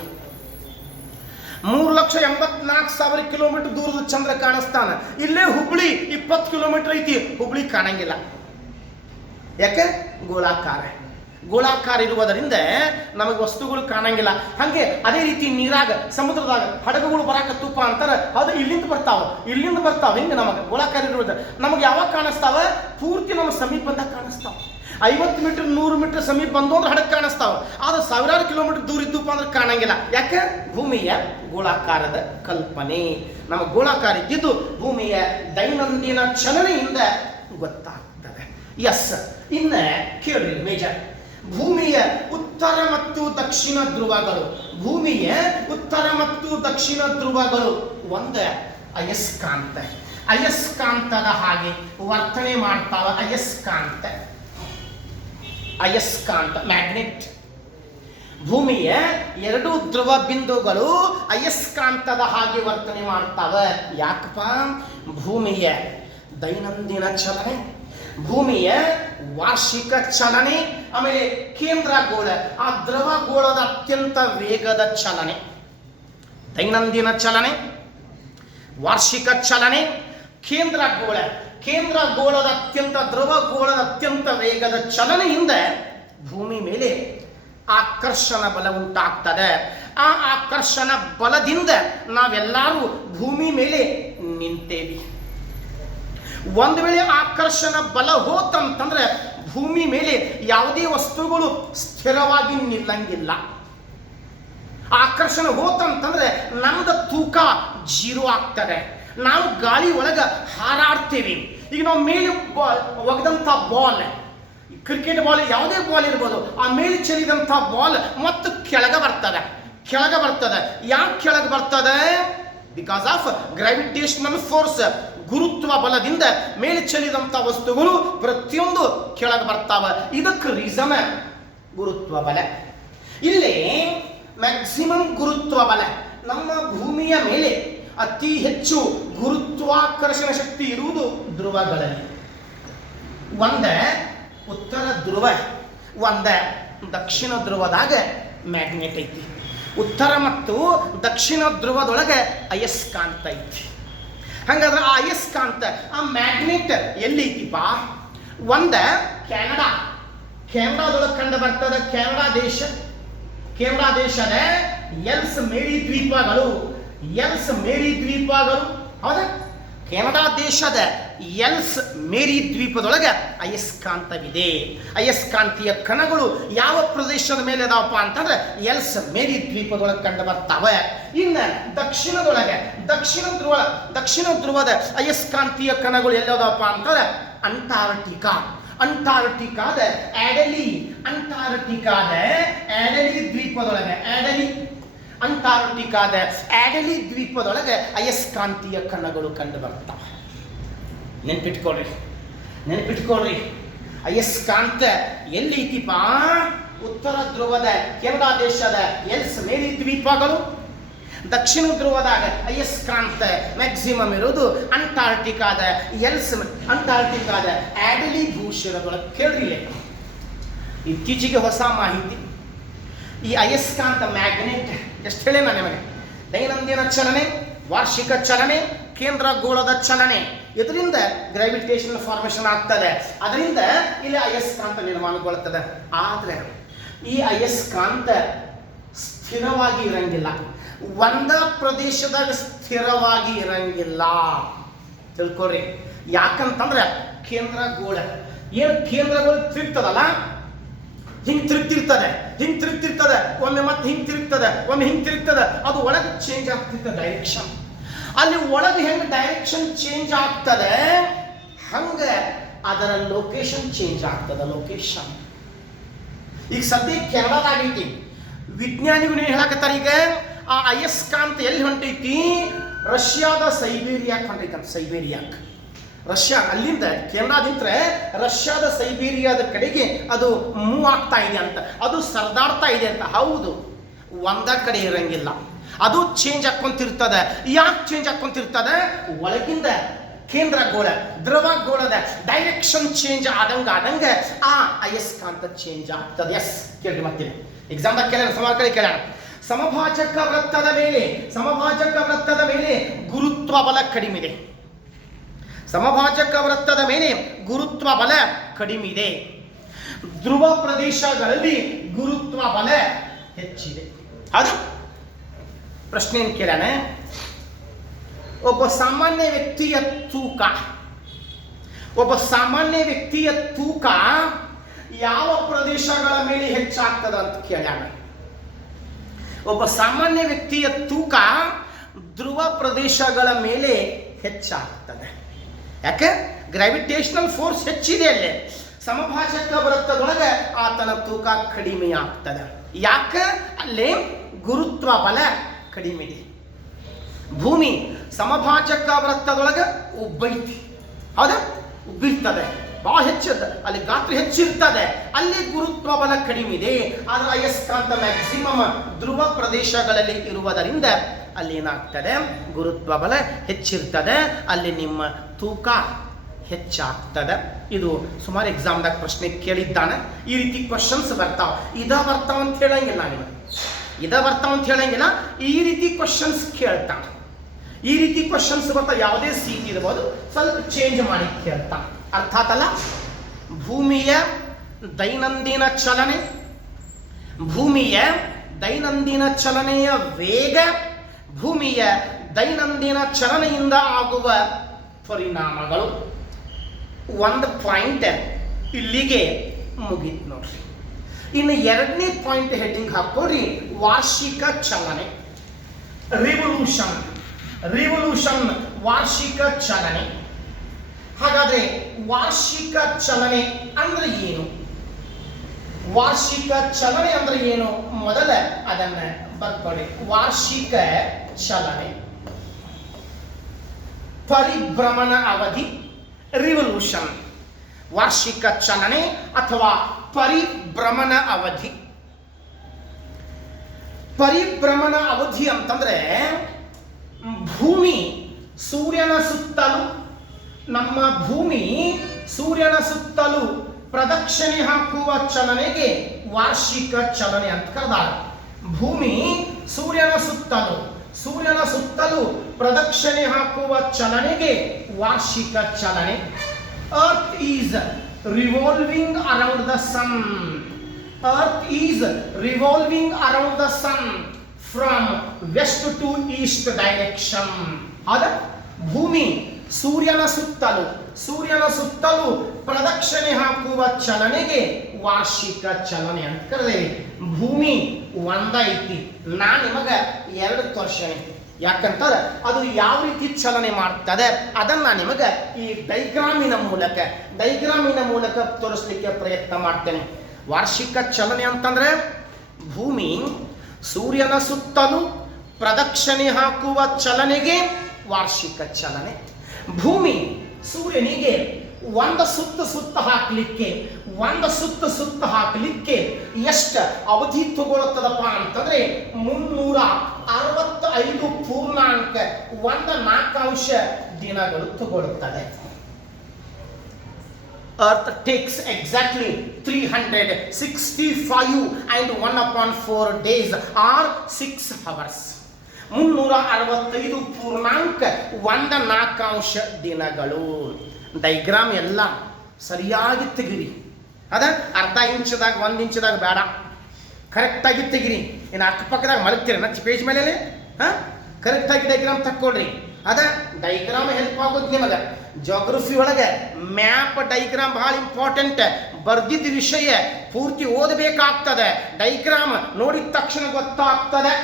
3,84,000 ಕಿಲೋಮೀಟರ್ ದೂರದ ಚಂದ್ರ ಕಾಣಿಸ್ತಾನೆ. ಇಲ್ಲೇ ಹುಬ್ಳಿ 20 ಕಿಲೋಮೀಟರ್ ಐತಿ, ಹುಬ್ಳಿ ಕಾಣಂಗಿಲ್ಲ. ಯಾಕೆ? ಗೋಳಾಕಾರ ಇರುವುದರಿಂದ ನಮಗೆ ವಸ್ತುಗಳು ಕಾಣಂಗಿಲ್ಲ. ಹಂಗೆ ಅದೇ ರೀತಿ ನೀರಾಗ ಸಮುದ್ರದಾಗ ಹಡಗುಗಳು ಬರಾಕತ್ತುಪ್ಪ ಅಂತಾರೆ, ಅದು ಇಲ್ಲಿಂದ ಬರ್ತಾವ. ಹಿಂಗೆ ನಮಗೆ ಗೋಳಾಕಾರ ಇರುವುದು ನಮಗೆ ಯಾವಾಗ ಕಾಣಿಸ್ತಾವ? ಪೂರ್ತಿ ನಮ್ಮ ಸಮೀಪ ಬಂದಾಗ ಕಾಣಿಸ್ತಾವ. 50 ಮೀಟರ್ 100 ಮೀಟರ್ ಸಮೀಪ ಬಂದು ಅಂದ್ರೆ ಹಡಗು ಕಾಣಿಸ್ತಾವ. ಆದ್ರೆ 1000 ಕಿಲೋಮೀಟರ್ ದೂರ ಇದ್ದಪ್ಪ ಅಂದ್ರೆ ಕಾಣಂಗಿಲ್ಲ. ಯಾಕೆ? ಭೂಮಿಯ ಗೋಳಾಕಾರದ ಕಲ್ಪನೆ. ನಮ್ಮ ಗೋಳಾಕಾರ ಇದ್ದಿದ್ದು ಭೂಮಿಯ ದೈನಂದಿನ ಚಲನೆಯಿಂದ ಗೊತ್ತಾಗ್ತದೆ. ಎಸ್, ಇನ್ನ ಕೇಳಿ ಮೇಜರ್. ಭೂಮಿಯ ಉತ್ತರ ಮತ್ತು ದಕ್ಷಿಣ ಧ್ರುವಗಳು. ಭೂಮಿಯ ಉತ್ತರ ಮತ್ತು ದಕ್ಷಿಣ ಧ್ರುವಗಳು ಒಂದು ಅಯಸ್ಕಾಂತದ ಹಾಗೆ ವರ್ತನೆ ಮಾಡ್ತಾವ. ಅಯಸ್ಕಾಂತ ಮ್ಯಾಗ್ನೆಟ್. ಭೂಮಿಯ 2 ಧ್ರುವ ಬಿಂದುಗಳು ಅಯಸ್ಕಾಂತದ ಹಾಗೆ ವರ್ತನೆ ಮಾಡ್ತಾವೆ. ಯಾಕಪ್ಪ? ಭೂಮಿಯ ದೈನಂದಿನ ಚಲನೆ, ಭೂಮಿಯ ವಾರ್ಷಿಕ ಚಲನೆ, ಆಮೇಲೆ ಕೇಂದ್ರ ಗೋಳ, ಆ ದ್ರವ ಗೋಳದ ಅತ್ಯಂತ ವೇಗದ ಚಲನೆ. ದೈನಂದಿನ ಚಲನೆ, ವಾರ್ಷಿಕ ಚಲನೆ, ಕೇಂದ್ರ ಗೋಳದ ಅತ್ಯಂತ ದ್ರವ ಗೋಳದ ಅತ್ಯಂತ ವೇಗದ ಚಲನೆಯಿಂದ ಭೂಮಿ ಮೇಲೆ ಆಕರ್ಷಣ ಬಲ ಉಂಟಾಗ್ತದೆ. ಆ ಆಕರ್ಷಣ ಬಲದಿಂದ ನಾವೆಲ್ಲರೂ ಭೂಮಿ ಮೇಲೆ ನಿಂತೇವಿ. ಒಂದು ವೇಳೆ ಆಕರ್ಷಣ ಬಲ ಹೋತಂತಂದ್ರೆ ಭೂಮಿ ಮೇಲೆ ಯಾವುದೇ ವಸ್ತುಗಳು ಸ್ಥಿರವಾಗಿ ನಿಲ್ಲಂಗಿಲ್ಲ. ಆಕರ್ಷಣೆ ಹೋತಂತಂದ್ರೆ ನಮ್ದು ತೂಕ 0 ಆಗ್ತದೆ. ನಾವು ಗಾಳಿ ಒಳಗ ಹಾರಾಡ್ತೇವೆ. ಈಗ ನಾವು ಮೇಲೆ ಒಗೆದಂಥ ಬಾಲ್, ಕ್ರಿಕೆಟ್ ಬಾಲ್, ಯಾವುದೇ ಬಾಲ್ ಇರ್ಬೋದು, ಆ ಮೇಲೆ ಚೆಲ್ಲಿದಂಥ ಬಾಲ್ ಮತ್ತು ಕೆಳಗೆ ಬರ್ತದೆ. ಯಾಕೆ ಕೆಳಗೆ ಬರ್ತದೆ? Because of gravitational force. ಗುರುತ್ವ ಬಲದಿಂದ ಮೇಲೆ ಚೆಲ್ಲಿದಂಥ ವಸ್ತುಗಳು ಪ್ರತಿಯೊಂದು ಕೆಳಗೆ ಬರ್ತಾವ. ಇದಕ್ಕೆ ರೀಸನ್ ಗುರುತ್ವ ಬಲ. ಇಲ್ಲಿ ಮ್ಯಾಕ್ಸಿಮಮ್ ಗುರುತ್ವ ಬಲ. ನಮ್ಮ ಭೂಮಿಯ ಮೇಲೆ ಅತಿ ಹೆಚ್ಚು ಗುರುತ್ವಾಕರ್ಷಣ ಶಕ್ತಿ ಇರುವುದು ಧ್ರುವಗಳಲ್ಲಿ. ಒಂದ ಉತ್ತರ ಧ್ರುವ, ಒಂದ ದಕ್ಷಿಣ ಧ್ರುವದಾಗ ಮ್ಯಾಗ್ನೆಟ್ ಐತಿ. ಉತ್ತರ ಮತ್ತು ದಕ್ಷಿಣ ಧ್ರುವದೊಳಗೆ ಅಯಸ್ಕಾಂತ ಐತಿ. ಹಂಗಾದ್ರೆ ಆ ಅಯಸ್ಕಾಂತ, ಆ ಮ್ಯಾಗ್ನೆಟ್ ಎಲ್ಲಿ ಐತಿಪ್ಪ? ಒಂದ ಕೆನಡಾದೊಳಗೆ ಕಂಡು ಬರ್ತದೆ. ಕೆನಡಾ ದೇಶದ ಎಲ್ಸ್ ಮೇರಿ ದ್ವೀಪಗಳು. ಹೌದಾ? ಕೆನಡಾ ದೇಶದ ಎಲ್ಸ್ ಮೇರಿ ದ್ವೀಪದೊಳಗೆ ಅಯಸ್ಕಾಂತವಿದೆ. ಅಯಸ್ಕಾಂತೀಯ ಕಣಗಳು ಯಾವ ಪ್ರದೇಶದ ಮೇಲೆ ಅದಾವಪ್ಪ ಅಂತಂದ್ರೆ ಎಲ್ಸ್ ಮೇರಿ ದ್ವೀಪದೊಳಗೆ ಕಂಡು ಬರ್ತಾವೆ. ಇನ್ನು ದಕ್ಷಿಣ ಧ್ರುವದ ಅಯಸ್ಕಾಂತೀಯ ಕಣಗಳು ಎಲ್ಲದವಪ್ಪ ಅಂತಂದ್ರೆ ಅಂಟಾರ್ಟಿಕಾದ ಆಡೆಲಿ ದ್ವೀಪದೊಳಗೆ ಅಂಟಾರ್ಟಿಕಾದ ಆಡೆಲಿ ದ್ವೀಪದೊಳಗೆ ಅಯಸ್ಕಾಂತೀಯ ಕಣಗಳು ಕಂಡು ಬರ್ತಾವೆ. ನೆನ್ಪಿಟ್ಕೊಳ್ರಿ. ಅಯಸ್ಕಾಂತ ಎಲ್ಲೈತಿಪ್ಪ? ಉತ್ತರ ಧ್ರುವದ ಕೆನಡಾ ದೇಶದ ಎಲ್ಸ್ ಮೇರಿ ದ್ವೀಪಗಳು, ದಕ್ಷಿಣ ಧ್ರುವದಾಗ ಅಯಸ್ಕಾಂತ ಮ್ಯಾಕ್ಸಿಮಮ್ ಇರೋದು ಅಂಟಾರ್ಟಿಕಾದ ಆಡಲಿ ಭೂಶಿರದೊಳಗೆ. ಕೇಳ್ರಿ, ಇತ್ತೀಚೆಗೆ ಹೊಸ ಮಾಹಿತಿ. ಈ ಅಯಸ್ಕಾಂತ ಮ್ಯಾಗ್ನೆಟ್ ಎಷ್ಟು ಹೇಳಿ ನಾನು ನಿಮಗೆ, ದೈನಂದಿನ ಚಲನೆ, ವಾರ್ಷಿಕ ಚಲನೆ, ಕೇಂದ್ರ ಗೋಳದ ಚಲನೆ, ಇದರಿಂದ ಗ್ರಾವಿಟೇಷನ್ ಫಾರ್ಮೇಷನ್ ಆಗ್ತದೆ. ಅದರಿಂದ ಇಲ್ಲಿ ಅಯಸ್ಕಾಂತ ನಿರ್ಮಾಣಗೊಳ್ಳುತ್ತದೆ. ಆದರೆ ಈ ಅಯಸ್ಕಾಂತ ಸ್ಥಿರವಾಗಿ ಇರಂಗಿಲ್ಲ, ಒಂದ ಪ್ರದೇಶದಾಗ ಸ್ಥಿರವಾಗಿ ಇರಂಗಿಲ್ಲ. ತಿಳ್ಕೊರಿ. ಯಾಕಂತಂದ್ರೆ ಕೇಂದ್ರ ಗೋಳ ಕೇಂದ್ರಗಳು ತಿರುಗ್ತದಲ್ಲ, ಹಿಂಗ್ ತಿರುಗ್ತಿರ್ತದೆ, ಒಮ್ಮೆ ಮತ್ತೆ ಹಿಂಗ್ ತಿರುಗ್ತದೆ, ಅದು ಒಳಗೆ ಚೇಂಜ್ ಆಗ್ತಿರ್ತದೆ ಡೈರೆಕ್ಷನ್. ಅಲ್ಲಿ ಒಳಗೆ ಹೆಂಗೆ ಡೈರೆಕ್ಷನ್ ಚೇಂಜ್ ಆಗ್ತದೆ, ಹಂಗ ಅದರ ಲೊಕೇಶನ್ ಚೇಂಜ್ ಆಗ್ತದೆ. ಲೊಕೇಶನ್ ಈಗ ಸದ್ಯ ಕೆನಡಾದಾಗೈತಿ. ವಿಜ್ಞಾನಿಗಳು ಏನು ಹೇಳಕತ್ತಾರ, ಈಗ ಆ ಅಯಸ್ಕಾಂತ ಎಲ್ಲಿ ಹೊಂಟೈತಿ? ರಷ್ಯಾದ ಸೈಬೀರಿಯಾಕ್ ಹೊಂಟೈತಂತ. ರಷ್ಯಾ ಅಲ್ಲಿಂದ ಕೆನಡಾದಿಂತ ರಷ್ಯಾದ ಸೈಬೀರಿಯಾದ ಕಡೆಗೆ ಅದು ಮೂವ್ ಆಗ್ತಾ ಇದೆ ಅಂತ, ಅದು ಸರ್ದಾಡ್ತಾ ಇದೆ ಅಂತ. ಹೌದು, ಒಂದ ಕಡೆ ಇರಂಗಿಲ್ಲ, ಅದು ಚೇಂಜ್ ಹಾಕೊಂತಿರ್ತದೆ. ಯಾಕೆ ಚೇಂಜ್ ಹಾಕೊಂತಿರ್ತದೆ? ಒಳಗಿಂದ ಕೇಂದ್ರ ಗೋಳ ದ್ರವ ಗೋಳದ ಡೈರೆಕ್ಷನ್ ಚೇಂಜ್ ಆದಂಗ ಆ ಅಯಸ್ಕಾಂತ ಚೇಂಜ್ ಆಗ್ತದೆ. ಎಸ್ ಕೇಳಿ, ಮತ್ತೆ ಎಕ್ಸಾಮ್ದಾಗ ಕೇಳ, ಸಮಾಕಳಿ ಕೇಳೋಣ. ಸಮಭಾಜಕ ವೃತ್ತದ ಮೇಲೆ ಗುರುತ್ವ ಬಲ ಕಡಿಮೆ ಇದೆ. ಧ್ರುವ ಪ್ರದೇಶಗಳಲ್ಲಿ ಗುರುತ್ವ ಬಲ ಹೆಚ್ಚಿದೆ. ಹೌದಾ? ಪ್ರಶ್ನೆ ಏನು ಕೇಳೋಣ? ಒಬ್ಬ ಸಾಮಾನ್ಯ ವ್ಯಕ್ತಿಯ ತೂಕ ಯಾವ ಪ್ರದೇಶಗಳ ಮೇಲೆ ಹೆಚ್ಚಾಗ್ತದ ಅಂತ ಕೇಳ್ಯಾನ. ಒಬ್ಬ ಸಾಮಾನ್ಯ ವ್ಯಕ್ತಿಯ ತೂಕ ಧ್ರುವ ಪ್ರದೇಶಗಳ ಮೇಲೆ ಹೆಚ್ಚಾಗ್ತದೆ. ಯಾಕೆ? ಗ್ರಾವಿಟೇಷನಲ್ ಫೋರ್ಸ್ ಹೆಚ್ಚಿದೆ ಅಲ್ಲಿ. ಸಮಭಾಜಕ ವೃತ್ತದೊಳಗೆ ಆತನ ತೂಕ ಕಡಿಮೆ ಆಗ್ತದೆ. ಯಾಕೆ? ಅಲ್ಲಿ ಗುರುತ್ವ ಬಲ ಕಡಿಮೆ ಇದೆ. ಭೂಮಿ ಸಮಭಾಜಕ ವೃತ್ತದೊಳಗೆ ಉಬ್ಬೈತಿ. ಹೌದಾ? ಉಬ್ಬಿರ್ತದೆ, ಬಹಳ ಹೆಚ್ಚದ, ಅಲ್ಲಿ ಗಾತ್ರ ಹೆಚ್ಚಿರ್ತದೆ, ಅಲ್ಲಿ ಗುರುತ್ವ ಬಲ ಕಡಿಮೆ ಇದೆ. ಆದರೆ ಅಯಸ್ಕಾಂತ ಮ್ಯಾಕ್ಸಿಮಮ್ ಧ್ರುವ ಪ್ರದೇಶಗಳಲ್ಲಿ ಇರುವುದರಿಂದ ಅಲ್ಲಿ ಏನಾಗ್ತದೆ? ಗುರುತ್ವ ಬಲ ಹೆಚ್ಚಿರ್ತದೆ, ಅಲ್ಲಿ ನಿಮ್ಮ ತೂಕ ಹೆಚ್ಚಾಗ್ತದೆ. ಇದು ಸುಮಾರು ಎಕ್ಸಾಮ್ದಾಗ ಪ್ರಶ್ನೆ ಕೇಳಿದ್ದಾನೆ. ಈ ರೀತಿ ಕ್ವಶನ್ಸ್ ಬರ್ತಾವ. ಬರ್ತಾವ ಅಂತ ಹೇಳಂಗಿಲ್ಲ, ಈ ರೀತಿ ಕ್ವಶನ್ಸ್ ಕೇಳ್ತಾನೆ. ಈ ರೀತಿ ಕ್ವಶನ್ಸ್ ಬರ್ತಾವ. ಯಾವುದೇ ಸೀಟ್ ಇರ್ಬೋದು, ಸ್ವಲ್ಪ ಚೇಂಜ್ ಮಾಡಿ ಕೇಳ್ತಾನೆ. ಅರ್ಥ ಆತಲ್ಲ? ಭೂಮಿಯ ದೈನಂದಿನ ಚಲನೆಯ ವೇಗ, ಭೂಮಿಯ ದೈನಂದಿನ ಚಲನೆಯಿಂದ ಆಗುವ ಪರಿಣಾಮಗಳು. ಒಂದು ಪಾಯಿಂಟ್ ಇಲ್ಲಿಗೆ ಮುಗೀತು ನೋಡ್ರಿ. ಇನ್ನು ಎರಡನೇ ಪಾಯಿಂಟ್ ಹೆಡ್ಡಿಂಗ್ ಹಾಕೋರಿ, ವಾರ್ಷಿಕ ಚಲನೆ, ರಿವಲ್ಯೂಷನ್ ವಾರ್ಷಿಕ ಚಲನೆ. ಹಾಗಾದ್ರೆ ವಾರ್ಷಿಕ ಚಲನೆ ಅಂದ್ರೆ ಏನು? ಮೊದಲ ಅದನ್ನ ಬರ್ಕೊಳ್ಳಿ. ವಾರ್ಷಿಕ ಚಲನೆ, ಪರಿಭ್ರಮಣ ಅವಧಿ, ರಿವಲ್ಯೂಷನ್. ವಾರ್ಷಿಕ ಚಲನೆ ಅಥವಾ ಪರಿಭ್ರಮಣ ಅವಧಿ. ಅಂತಂದ್ರೆ ಭೂಮಿ ಸೂರ್ಯನ ಸುತ್ತಲೂ, ನಮ್ಮ ಭೂಮಿ ಸೂರ್ಯನ ಸುತ್ತಲೂ ಪ್ರದಕ್ಷಿಣೆ ಹಾಕುವ ಚಲನೆಗೆ ವಾರ್ಷಿಕ ಚಲನೆ ಅಂತ ಕರೆದಾರೆ. ಭೂಮಿ ಸೂರ್ಯನ ಸುತ್ತಲೂ ಪ್ರದಕ್ಷಿಣೆ ಹಾಕುವ ಚಲನೆಗೆ ವಾರ್ಷಿಕ ಚಲನೆ. Earth is revolving around the sun from west to east direction. ಆದ ಭೂಮಿ ಸೂರ್ಯನ ಸುತ್ತಲೂ ಪ್ರದಕ್ಷಿಣೆ ಹಾಕುವ ಚಲನೆಗೆ ವಾರ್ಷಿಕ ಚಲನೆ ಅಂತ ಕರೆದೇವೆ. ಭೂಮಿ ಒಂದ ಐತಿ. ನಾನು ನಿಮಗೆ ಎರಡು ತೋರ್ಸೇನೆ. ಯಾಕಂತಂದ್ರೆ ಅದು ಯಾವ ರೀತಿ ಚಲನೆ ಮಾಡ್ತದೆ ಅದನ್ನ ನಿಮಗೆ ಈ ಡೈಗ್ರಾಮಿನ ಮೂಲಕ ತೋರಿಸ್ಲಿಕ್ಕೆ ಪ್ರಯತ್ನ ಮಾಡ್ತೇನೆ. ವಾರ್ಷಿಕ ಚಲನೆ ಅಂತಂದ್ರೆ ಭೂಮಿ ಸೂರ್ಯನ ಸುತ್ತಲೂ ಪ್ರದಕ್ಷಿಣೆ ಹಾಕುವ ಚಲನೆಗೆ ವಾರ್ಷಿಕ ಚಲನೆ. ಭೂಮಿ ಸೂರ್ಯನಿಗೆ ಒಂದು ಸುತ್ತ ಹಾಕಲಿಕ್ಕೆ ಎಷ್ಟು ಅವಧಿ ತಗೊಳ್ತದಪ್ಪ ಅಂತಂದ್ರೆ 365 ಪೂರ್ಣಾಂಕ 1/4 ದಿನಗಳು ತಗೊಳ್ಳುತ್ತದೆ. Earth takes exactly 365 and 1/4 days or 6 hours. 365 ಪೂರ್ಣಾಂಕ 1/4 ದಿನಗಳು. ಡೈಗ್ರಾಮ್ ಎಲ್ಲ ಸರಿಯಾಗಿ ತೆಗಿರಿ. ಅದ ಅರ್ಧ ಇಂಚದಾಗ 1 ಇಂಚದಾಗ ಬೇಡ, ಕರೆಕ್ಟಾಗಿ ತೆಗಿರಿ. ಇನ್ನು ಅಕ್ಕಪಕ್ಕದಾಗ ಮಲಗ್ತೀರಿ ನಚ್ಚ ಪೇಜ್ ಮೇಲೆ ಕರೆಕ್ಟಾಗಿ ಡೈಗ್ರಾಮ್ ತಕ್ಕೊಳ್ರಿ. ಅದ ಡೈಗ್ರಾಮ್ ಹೆಲ್ಪ್ ಆಗೋದು ನಿಮಗೆ. ಜೋಗ್ರಫಿ ಒಳಗೆ ಮ್ಯಾಪ್ ಡೈಗ್ರಾಮ್ ಬಹಳ ಇಂಪಾರ್ಟೆಂಟ್. ಬರ್ದಿದ್ದ ವಿಷಯ ಪೂರ್ತಿ ಓದಬೇಕಾಗ್ತದೆ, ಡೈಗ್ರಾಮ್ ನೋಡಿದ ತಕ್ಷಣ ಗೊತ್ತಾಗ್ತದೆ.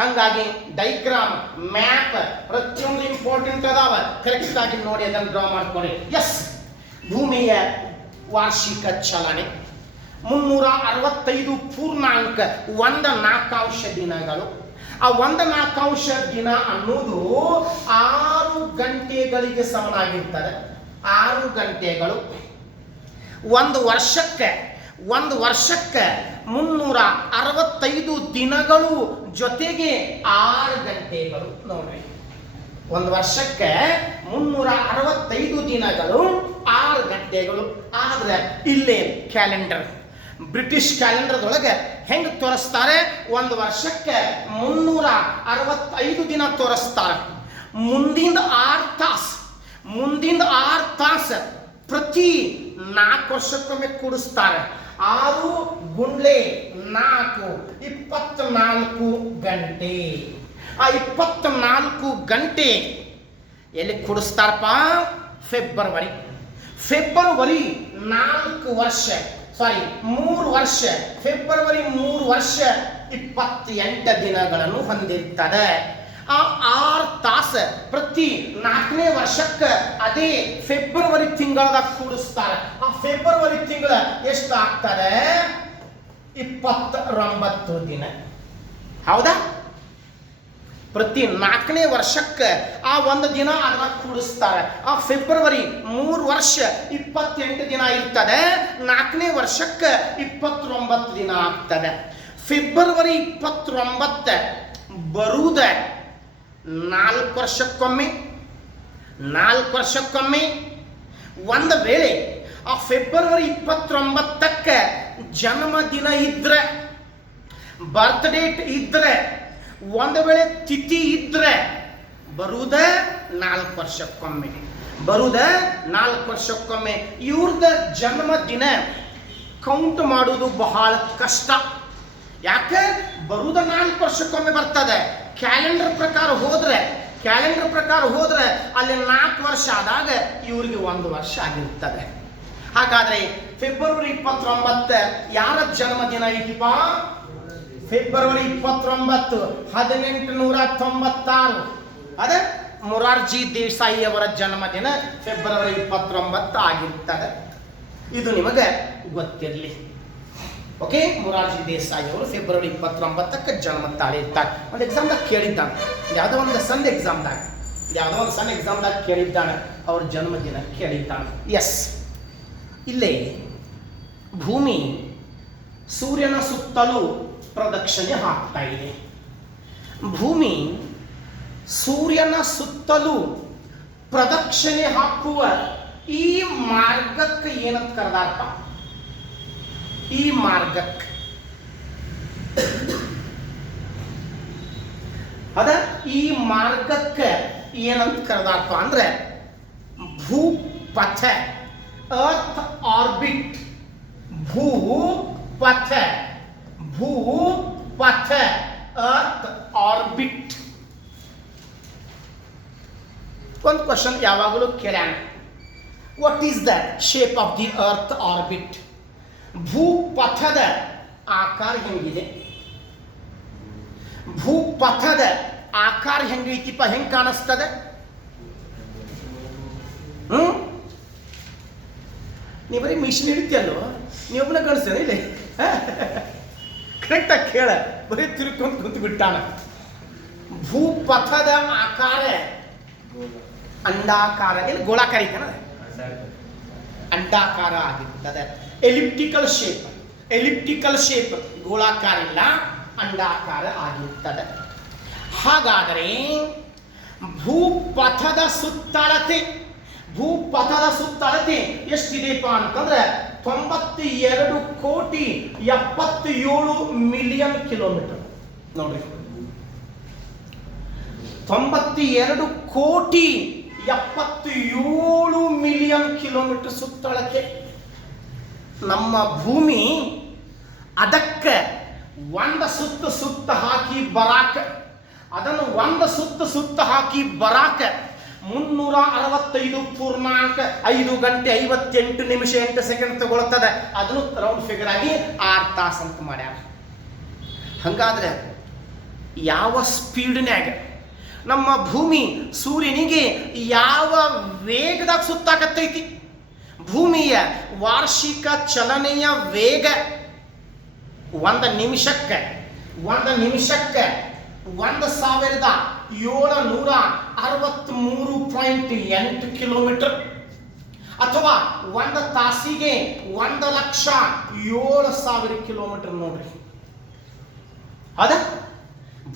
ಹಾಗಾಗಿ ಡೈಗ್ರಾಮ್ ಮ್ಯಾಪ್ ಪ್ರತಿಯೊಂದು ಇಂಪಾರ್ಟೆಂಟ್ ಅದಾವ, ಕರೆಕ್ಟ್ ಆಗಿ ನೋಡಿ ಅದನ್ನು ಡ್ರಾ ಮಾಡ್ಕೊಳ್ಳಿ. ಎಸ್, ಭೂಮಿಯ ವಾರ್ಷಿಕ ಚಲನೆ 365 ಪೂರ್ಣಾಂಕ 1/4 ದಿನಗಳು. ಆ 1/4 ದಿನ ಅನ್ನೋದು 6 ಗಂಟೆಗಳಿಗೆ ಸಮನಾಗಿರ್ತದೆ. 6 ಗಂಟೆಗಳು. ಒಂದು ವರ್ಷಕ್ಕೆ 365 ದಿನಗಳು ಜೊತೆಗೆ 6 ಗಂಟೆಗಳು. ನೋಡ್ರಿ, ಒಂದು ವರ್ಷಕ್ಕೆ 365 ದಿನಗಳು 6 ಗಂಟೆಗಳು. ಆದ್ರೆ ಇಲ್ಲೇ ಕ್ಯಾಲೆಂಡರ್, ಬ್ರಿಟಿಷ್ ಕ್ಯಾಲೆಂಡರ್ದೊಳಗೆ ಹೆಂಗೆ ತೋರಿಸ್ತಾರೆ, ಒಂದು ವರ್ಷಕ್ಕೆ 365 ದಿನ ತೋರಿಸ್ತಾರೆ. ಮುಂದಿನ 6 ತಾಸು ಪ್ರತಿ 4 ವರ್ಷಕ್ಕೊಮ್ಮೆ ಕೂಡಿಸ್ತಾರೆ. 6 × 4 24 ಗಂಟೆ. ಆ 24 ಗಂಟೆ ಎಲ್ಲಿ ಕೂಡಿಸ್ತಾರಪ್ಪ? ಫೆಬ್ರವರಿ 3 ವರ್ಷ. ಫೆಬ್ರವರಿ 3 ವರ್ಷ 28 ದಿನಗಳನ್ನು ಹೊಂದಿರ್ತದೆ. ಆ 6 ತಾಸು ಪ್ರತಿ 4ನೇ ವರ್ಷಕ್ಕೆ ಅದೇ ಫೆಬ್ರವರಿ ತಿಂಗಳದಾಗ ಕೂಡಿಸ್ತಾರೆ. ಆ ಫೆಬ್ರವರಿ ತಿಂಗಳ ಎಷ್ಟು ಆಗ್ತದೆ? 29 ದಿನ. ಹೌದಾ? ಪ್ರತಿ 4ನೇ ವರ್ಷಕ್ಕೆ ಆ ಒಂದು ದಿನ ಅದ್ರಾಗ ಕೂಡಿಸ್ತಾರೆ. ಆ ಫೆಬ್ರವರಿ 3 ವರ್ಷ 28 ದಿನ ಇರ್ತದೆ. 4ನೇ ವರ್ಷಕ್ಕೆ 29 ದಿನ ಆಗ್ತದೆ. ಫೆಬ್ರವರಿ 29 ಬರುವುದ 4 ವರ್ಷಕ್ಕೊಮ್ಮೆ. ಒಂದು ವೇಳೆ ಆ ಫೆಬ್ರವರಿ 29ಕ್ಕೆ ಜನ್ಮದಿನ ಇದ್ರೆ, ಬರ್ತ್ ಡೇಟ್ ಇದ್ರೆ, ಒಂದು ವೇಳೆ ತಿಥಿ ಇದ್ರೆ ಬರುವುದ 4 ವರ್ಷಕ್ಕೊಮ್ಮೆ. ಇವ್ರದ ಜನ್ಮದಿನ ಕೌಂಟ್ ಮಾಡುವುದು ಬಹಳ ಕಷ್ಟ. ಯಾಕೆ? ಬರುವುದ 4 ವರ್ಷಕ್ಕೊಮ್ಮೆ ಬರ್ತದೆ. ಕ್ಯಾಲೆಂಡರ್ ಪ್ರಕಾರ ಹೋದ್ರೆ ಅಲ್ಲಿ 4 ವರ್ಷ ಆದಾಗ ಇವ್ರಿಗೆ 1 ವರ್ಷ ಆಗಿರ್ತದೆ. ಹಾಗಾದ್ರೆ ಫೆಬ್ರವರಿ 29 ಯಾರ ಜನ್ಮದಿನ ಐತಿಪ್ಪ? ಫೆಬ್ರವರಿ 29 1896. ಅದ ಮೊರಾರ್ಜಿ ದೇಸಾಯಿ ಅವರ ಜನ್ಮದಿನ ಫೆಬ್ರವರಿ 29 ಆಗಿರ್ತದೆ. ಇದು ನಿಮಗೆ ಗೊತ್ತಿರಲಿ. ಓಕೆ, ಮೊರಾರ್ಜಿ ದೇಸಾಯಿ ಅವರು ಫೆಬ್ರವರಿ 29ಕ್ಕೆ ಜನ್ಮ ತಾಳಿರ್ತಾರೆ. ಒಂದು ಎಕ್ಸಾಮ್ದಾಗ ಕೇಳಿದ್ದಾನೆ, ಯಾವುದೋ ಒಂದು ಸಣ್ಣ ಎಕ್ಸಾಮ್ದಾಗ ಕೇಳಿದ್ದಾನೆ, ಅವ್ರ ಜನ್ಮದಿನ ಕೇಳಿದ್ದಾನೆ. ಎಸ್, ಇಲ್ಲೇ ಭೂಮಿ ಸೂರ್ಯನ ಸುತ್ತಲೂ ಪ್ರದಕ್ಷಿಣೆ ಹಾಕ್ತಾ ಇದೆ. ಭೂಮಿ ಸೂರ್ಯನ ಸುತ್ತಲೂ ಪ್ರದಕ್ಷಿಣೆ ಹಾಕುವ ಈ ಮಾರ್ಗಕ್ಕೆ ಏನಂತ ಕರೆದಾರಪ್ಪ? ಈ ಮಾರ್ಗಕ್ಕೆ ಏನಂತ ಕರೆದಾರಪ್ಪ ಅಂದ್ರೆ ಭೂಪಥ, ಅರ್ತ್ ಆರ್ಬಿಟ್. ಭೂಪಥ, ಅರ್ತ್ ಆರ್ಬಿಟ್. ಒಂದು ಕ್ವಶನ್ ಯಾವಾಗಲೂ ಕೇಳ್ಯಾನ, what is the shape of the Earth orbit? ಭೂಪಥದ ಆಕಾರ ಹೆಂಗಿದೆ? ಭೂಪಥದ ಆಕಾರ ಹೆಂಗೈತಿಪ್ಪ, ಹೆಂಗ್ ಕಾಣಿಸ್ತದೆ? ನೀ ಬರೀ ಮಿಷಿನ್ ಹಿಡಿತಿಯಲ್ಲೋ, ನೀವೊಬ್ಬನ ಕಳಿಸ್ತೇನೆ ಇಲ್ಲಿ. ಕರೆಕ್ಟಾಗಿ ಕೇಳ, ಬರೀ ತಿರ್ಕೊಂಡು ಕುಂತು ಬಿಟ್ಟಾನ. ಭೂಪಥದ ಆಕಾರ ಅಂಡಾಕಾರ, ಇಲ್ಲಿ ಗೋಳಾಕಾರ ಐತನ, ಅಂಡಾಕಾರ ಆಗಿರ್ತದೆ. ಎಲಿಪ್ಟಿಕಲ್ ಶೇಪ್, ಎಲಿಪ್ಟಿಕಲ್ ಶೇಪ್, ಗೋಳಾಕಾರ ಇಲ್ಲ, ಅಂಡಾಕಾರ ಆಗಿರ್ತದೆ. ಹಾಗಾದರೆ ಭೂಪಥದ ಸುತ್ತಳತೆ, ಭೂಪಥದ ಸುತ್ತಳತೆ ಎಷ್ಟಿದೆಪ್ಪ ಅಂತಂದ್ರೆ 92,77,000,000 ಕಿಲೋಮೀಟರ್. ನೋಡ್ರಿ, 92,77,000,000 ಕಿಲೋಮೀಟರ್ ಸುತ್ತಳತೆ ನಮ್ಮ ಭೂಮಿ. ಅದಕ್ಕೆ ಒಂದು ಸುತ್ತ ಹಾಕಿ ಬರಾಕ, ಅದನ್ನು ಒಂದು ಸುತ್ತ ಹಾಕಿ ಬರಾಕ 365.5 ಗಂಟೆ 58 ನಿಮಿಷ 8 ಸೆಕೆಂಡ್ ತಗೊಳ್ತದೆ. ಅದನ್ನು ರೌಂಡ್ ಫಿಗರ್ ಆಗಿ 6 ತಾಸು ಅಂತ ಮಾಡ್ಯಾರ. ಹಂಗಾದ್ರೆ ಯಾವ ಸ್ಪೀಡ್ನ್ಯಾಗ ನಮ್ಮ ಭೂಮಿ ಸೂರ್ಯನಿಗೆ ಯಾವ ವೇಗದಾಗ ಸುತ್ತಾಕತ್ತೈತಿ? ಭೂಮಿಯ ವಾರ್ಷಿಕ ಚಲನೆಯ ವೇಗ 1 ನಿಮಿಷಕ್ಕೆ 1763.8 ಕಿಲೋಮೀಟರ್, ಅಥವಾ 1 ತಾಸಿಗೆ 1,07,000 ಕಿಲೋಮೀಟರ್. ನೋಡ್ರಿ, ಅದ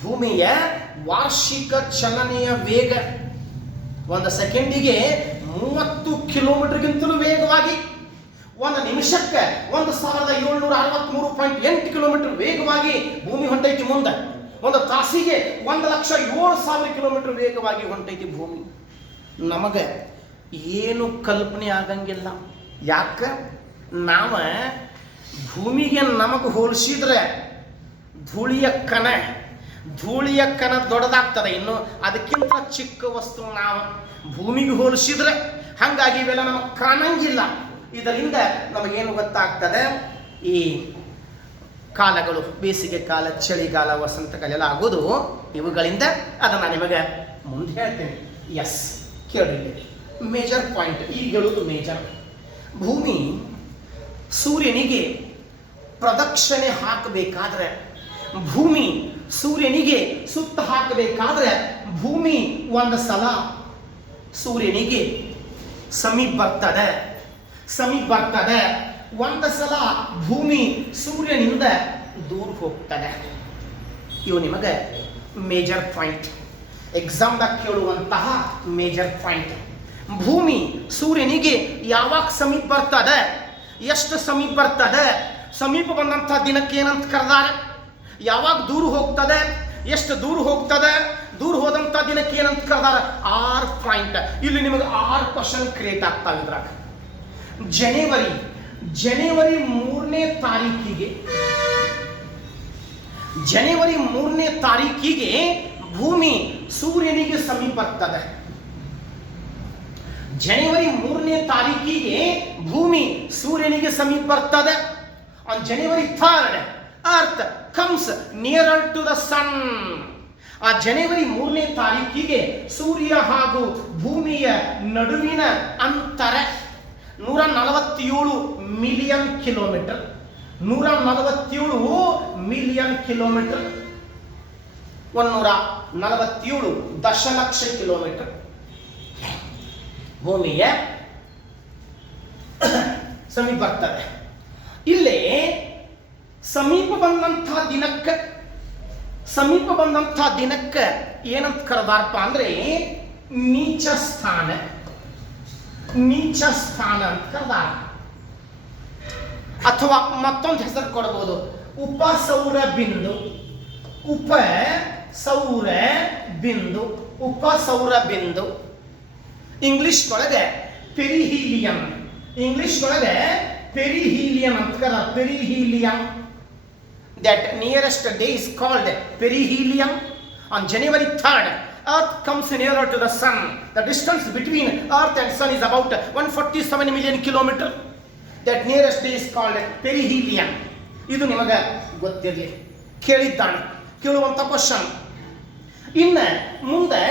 ಭೂಮಿಯ ವಾರ್ಷಿಕ ಚಲನೆಯ ವೇಗ 1 ಸೆಕೆಂಡಿಗೆ 30 ಕಿಲೋಮೀಟರ್ಗಿಂತಲೂ ವೇಗವಾಗಿ, 1 ನಿಮಿಷಕ್ಕೆ 1763.8 ಕಿಲೋಮೀಟರ್ ವೇಗವಾಗಿ ಭೂಮಿ ಹೊಂಟೈತಿ ಮುಂದೆ. 1 ತಾಸಿಗೆ 1,07,000 ಕಿಲೋಮೀಟರ್ ವೇಗವಾಗಿ ಹೊಂಟೈತಿ ಭೂಮಿ. ನಮಗೆ ಏನು ಕಲ್ಪನೆ ಆಗಂಗಿಲ್ಲ. ಯಾಕೆ? ನಾವು ಭೂಮಿಗೆ ನಮಗೆ ಹೋಲಿಸಿದ್ರೆ ಧೂಳಿಯ ಕಣ ದೊಡ್ಡದಾಗ್ತದೆ. ಇನ್ನು ಅದಕ್ಕಿಂತ ಚಿಕ್ಕ ವಸ್ತು ನಾವು ಭೂಮಿಗೆ ಹೋಲಿಸಿದ್ರೆ. ಹಾಗಾಗಿ ಇವೆಲ್ಲ ನಮಗೆ ಕಾಣಂಗಿಲ್ಲ. ಇದರಿಂದ ನಮಗೇನು ಗೊತ್ತಾಗ್ತದೆ? ಈ ಕಾಲಗಳು, ಬೇಸಿಗೆ ಕಾಲ, ಚಳಿಗಾಲ, ವಸಂತಕಾಲ ಎಲ್ಲ ಆಗೋದು ಇವುಗಳಿಂದ. ಅದನ್ನು ನಿಮಗೆ ಮುಂದೆ ಹೇಳ್ತೇನೆ. ಎಸ್, ಕೇಳಿ, ಮೇಜರ್ ಪಾಯಿಂಟ್ ಈಗ ಹೇಳೋದು ಮೇಜರ್. ಭೂಮಿ ಸೂರ್ಯನಿಗೆ ಪ್ರದಕ್ಷಿಣೆ ಹಾಕಬೇಕಾದ್ರೆ, ಭೂಮಿ ಸೂರ್ಯನಿಗೆ ಸುತ್ತ ಹಾಕಬೇಕಾದ್ರೆ, ಭೂಮಿ ಒಂದು ಸಲ ಸೂರ್ಯನಿಗೆ ಸಮೀಪ ಬರ್ತದೆ, ಒಂದು ಸಲ ಭೂಮಿ ಸೂರ್ಯನಿಂದ ದೂರ ಹೋಗ್ತದೆ. ಇವು ನಿಮಗೆ ಮೇಜರ್ ಪಾಯಿಂಟ್, ಎಕ್ಸಾಮ್ದಾಗ ಕೇಳುವಂತಹ ಮೇಜರ್ ಪಾಯಿಂಟ್. ಭೂಮಿ ಸೂರ್ಯನಿಗೆ ಯಾವಾಗ ಸಮೀಪ ಬರ್ತದೆ, ಎಷ್ಟು ಸಮೀಪ ಬರ್ತದೆ, ಸಮೀಪ ಬಂದಂಥ ದಿನಕ್ಕೆ ಏನಂತ ಕರೆದಾರೆ, ಯಾವಾಗ ದೂರ ಹೋಗ್ತದೆ, ಎಷ್ಟು ದೂರ ಹೋಗ್ತದೆ, ದೂರ ಹೋದಂಥ ದಿನಕ್ಕೆ ಏನಂತ ಕರೆದಾರೆ. 6 ಪಾಯಿಂಟ್. ಇಲ್ಲಿ ನಿಮಗೆ 6 ಕ್ವಶನ್ ಕ್ರಿಯೇಟ್ ಆಗ್ತಾವೆ. ಇದ್ರಾಗ ಜನವರಿ 3ನೇ ತಾರೀಕಿಗೆ ಭೂಮಿ ಸೂರ್ಯನಿಗೆ ಸಮೀಪ ಬರ್ತದೆ. ಜನವರಿ 3ನೇ ತಾರೀಕಿಗೆ ಭೂಮಿ ಸೂರ್ಯನಿಗೆ ಸಮೀಪ ಬರ್ತದೆ. On January 3rd, Earth comes nearer to the sun. ಆ ಜನವರಿ 3ನೇ ತಾರೀಕಿಗೆ ಸೂರ್ಯ ಹಾಗೂ ಭೂಮಿಯ ನಡುವಿನ ಅಂತರ 147 ಮಿಲಿಯನ್ ಕಿಲೋಮೀಟರ್. 147 ಮಿಲಿಯನ್ ಕಿಲೋಮೀಟರ್, 147 ದಶಲಕ್ಷ ಕಿಲೋಮೀಟರ್ ಭೂಮಿಯ ಸಮೀಪ ಬರ್ತದೆ. ಇಲ್ಲೇ ಸಮೀಪ ಬಂದಂಥ ದಿನಕ್ಕೆ ಏನಂತ ಕರೆದಾರಪ್ಪ ಅಂದ್ರೆ ನೀಚ ಸ್ಥಾನ ಅಂತ ಕರೆದಾರ. ಅಥವಾ ಮತ್ತೊಂದು ಹೆಸರು ಕೊಡಬಹುದು, ಉಪಸೌರ ಬಿಂದು. ಇಂಗ್ಲಿಷ್ ಒಳಗೆ ಪೆರಿಹೀಲಿಯಂ ಅಂತ ಕರೆದಾರ. ಪೆರಿಹೀಲಿಯಂ, that nearest day is called perihelion. On January 3rd, Earth comes nearer to the sun. The distance between Earth and sun is about 147 million kilometer. That nearest day is called perihelion. ಇದು ನಿಮಗೆ ಗೊತ್ತಿರಲಿ. ಕೇಳುವಂತ ಕ್ವಶನ್, ಇನ್ನ ಮುಂದೆ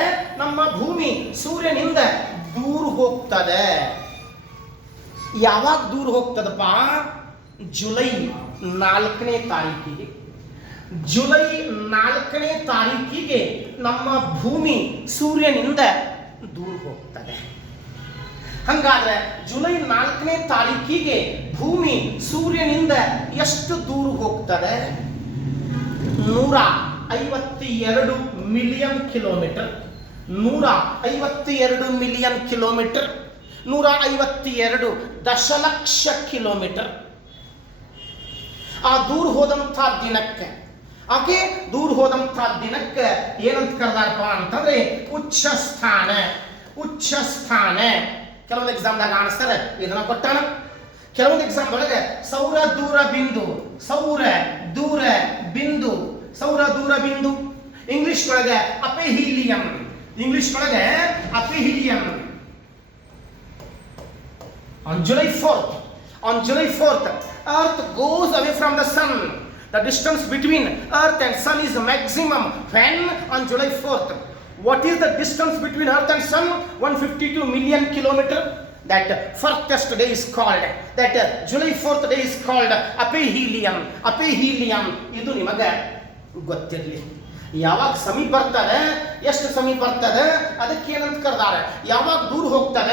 ನಮ್ಮ ಭೂಮಿ ಸೂರ್ಯನಿಂದ ದೂರ ಹೋಗ್ತದೆ. ಯಾವಾಗ ದೂರ ಹೋಗ್ತದಪ್ಪ? ಜುಲೈ 4ನೇ ತಾರೀಕಿಗೆ. ಜುಲೈ 4ನೇ ತಾರೀಕಿಗೆ ನಮ್ಮ ಭೂಮಿ ಸೂರ್ಯನಿಂದ ದೂರ ಹೋಗ್ತದೆ. ಹಂಗಾದ್ರೆ ಜುಲೈ 4ನೇ ತಾರೀಕಿಗೆ ಭೂಮಿ ಸೂರ್ಯನಿಂದ ಎಷ್ಟು ದೂರ ಹೋಗ್ತದೆ? 152 ಮಿಲಿಯನ್ ಕಿಲೋಮೀಟರ್. 152 ಮಿಲಿಯನ್ ಕಿಲೋಮೀಟರ್, 152 ದಶಲಕ್ಷ ಕಿಲೋಮೀಟರ್. ಆ ದೂರ ಹೋದಂಥ ದಿನಕ್ಕೆ, ಆಕೆ ದೂರ ಹೋದಂಥ ದಿನಕ್ಕೆ ಏನಂತ ಕರೆದಾರಪ್ಪ ಅಂತಂದ್ರೆ ಉಚ್ಚ ಸ್ಥಾನ. ಉಚ್ಚ ಸ್ಥಾನ ಕೆಲವೊಂದು ಎಕ್ಸಾಮ್ದಾಗ ಆಣಿಸ್ತಾರೆ, ಇದನ್ನ ಕೊಟ್ಟಾನ. ಕೆಲವೊಂದು ಎಕ್ಸಾಮ್ ಒಳಗೆ ಸೌರ ದೂರ ಬಿಂದು, ಸೌರ ದೂರ ಬಿಂದು, ಸೌರ ದೂರ ಬಿಂದು. ಇಂಗ್ಲಿಷ್ ಒಳಗೆ ಅಪೆಹೀಲಿಯಂ, ಇಂಗ್ಲಿಷ್ ಒಳಗೆ ಅಪೆಹೀಲಿಯಂ. On July 4th, Earth goes away from the sun. The distance between Earth and sun is maximum when? On July 4th. What is the distance between Earth and sun? 152 million kilometer. That farthest day is called, that July 4th day is called aphelion. Aphelion ಇದು ನಿಮಗೆ ಗೊತ್ತಿರಲಿ. ಯಾವಾಗ ಸಮೀಪ ಬರ್ತದೆ, ಎಷ್ಟು ಸಮೀಪ ಬರ್ತದೆ, ಅದಕ್ಕೆ ಏನಂತ ಕರೆದಾರೆ. ಯಾವಾಗ ದೂರ ಹೋಗ್ತದೆ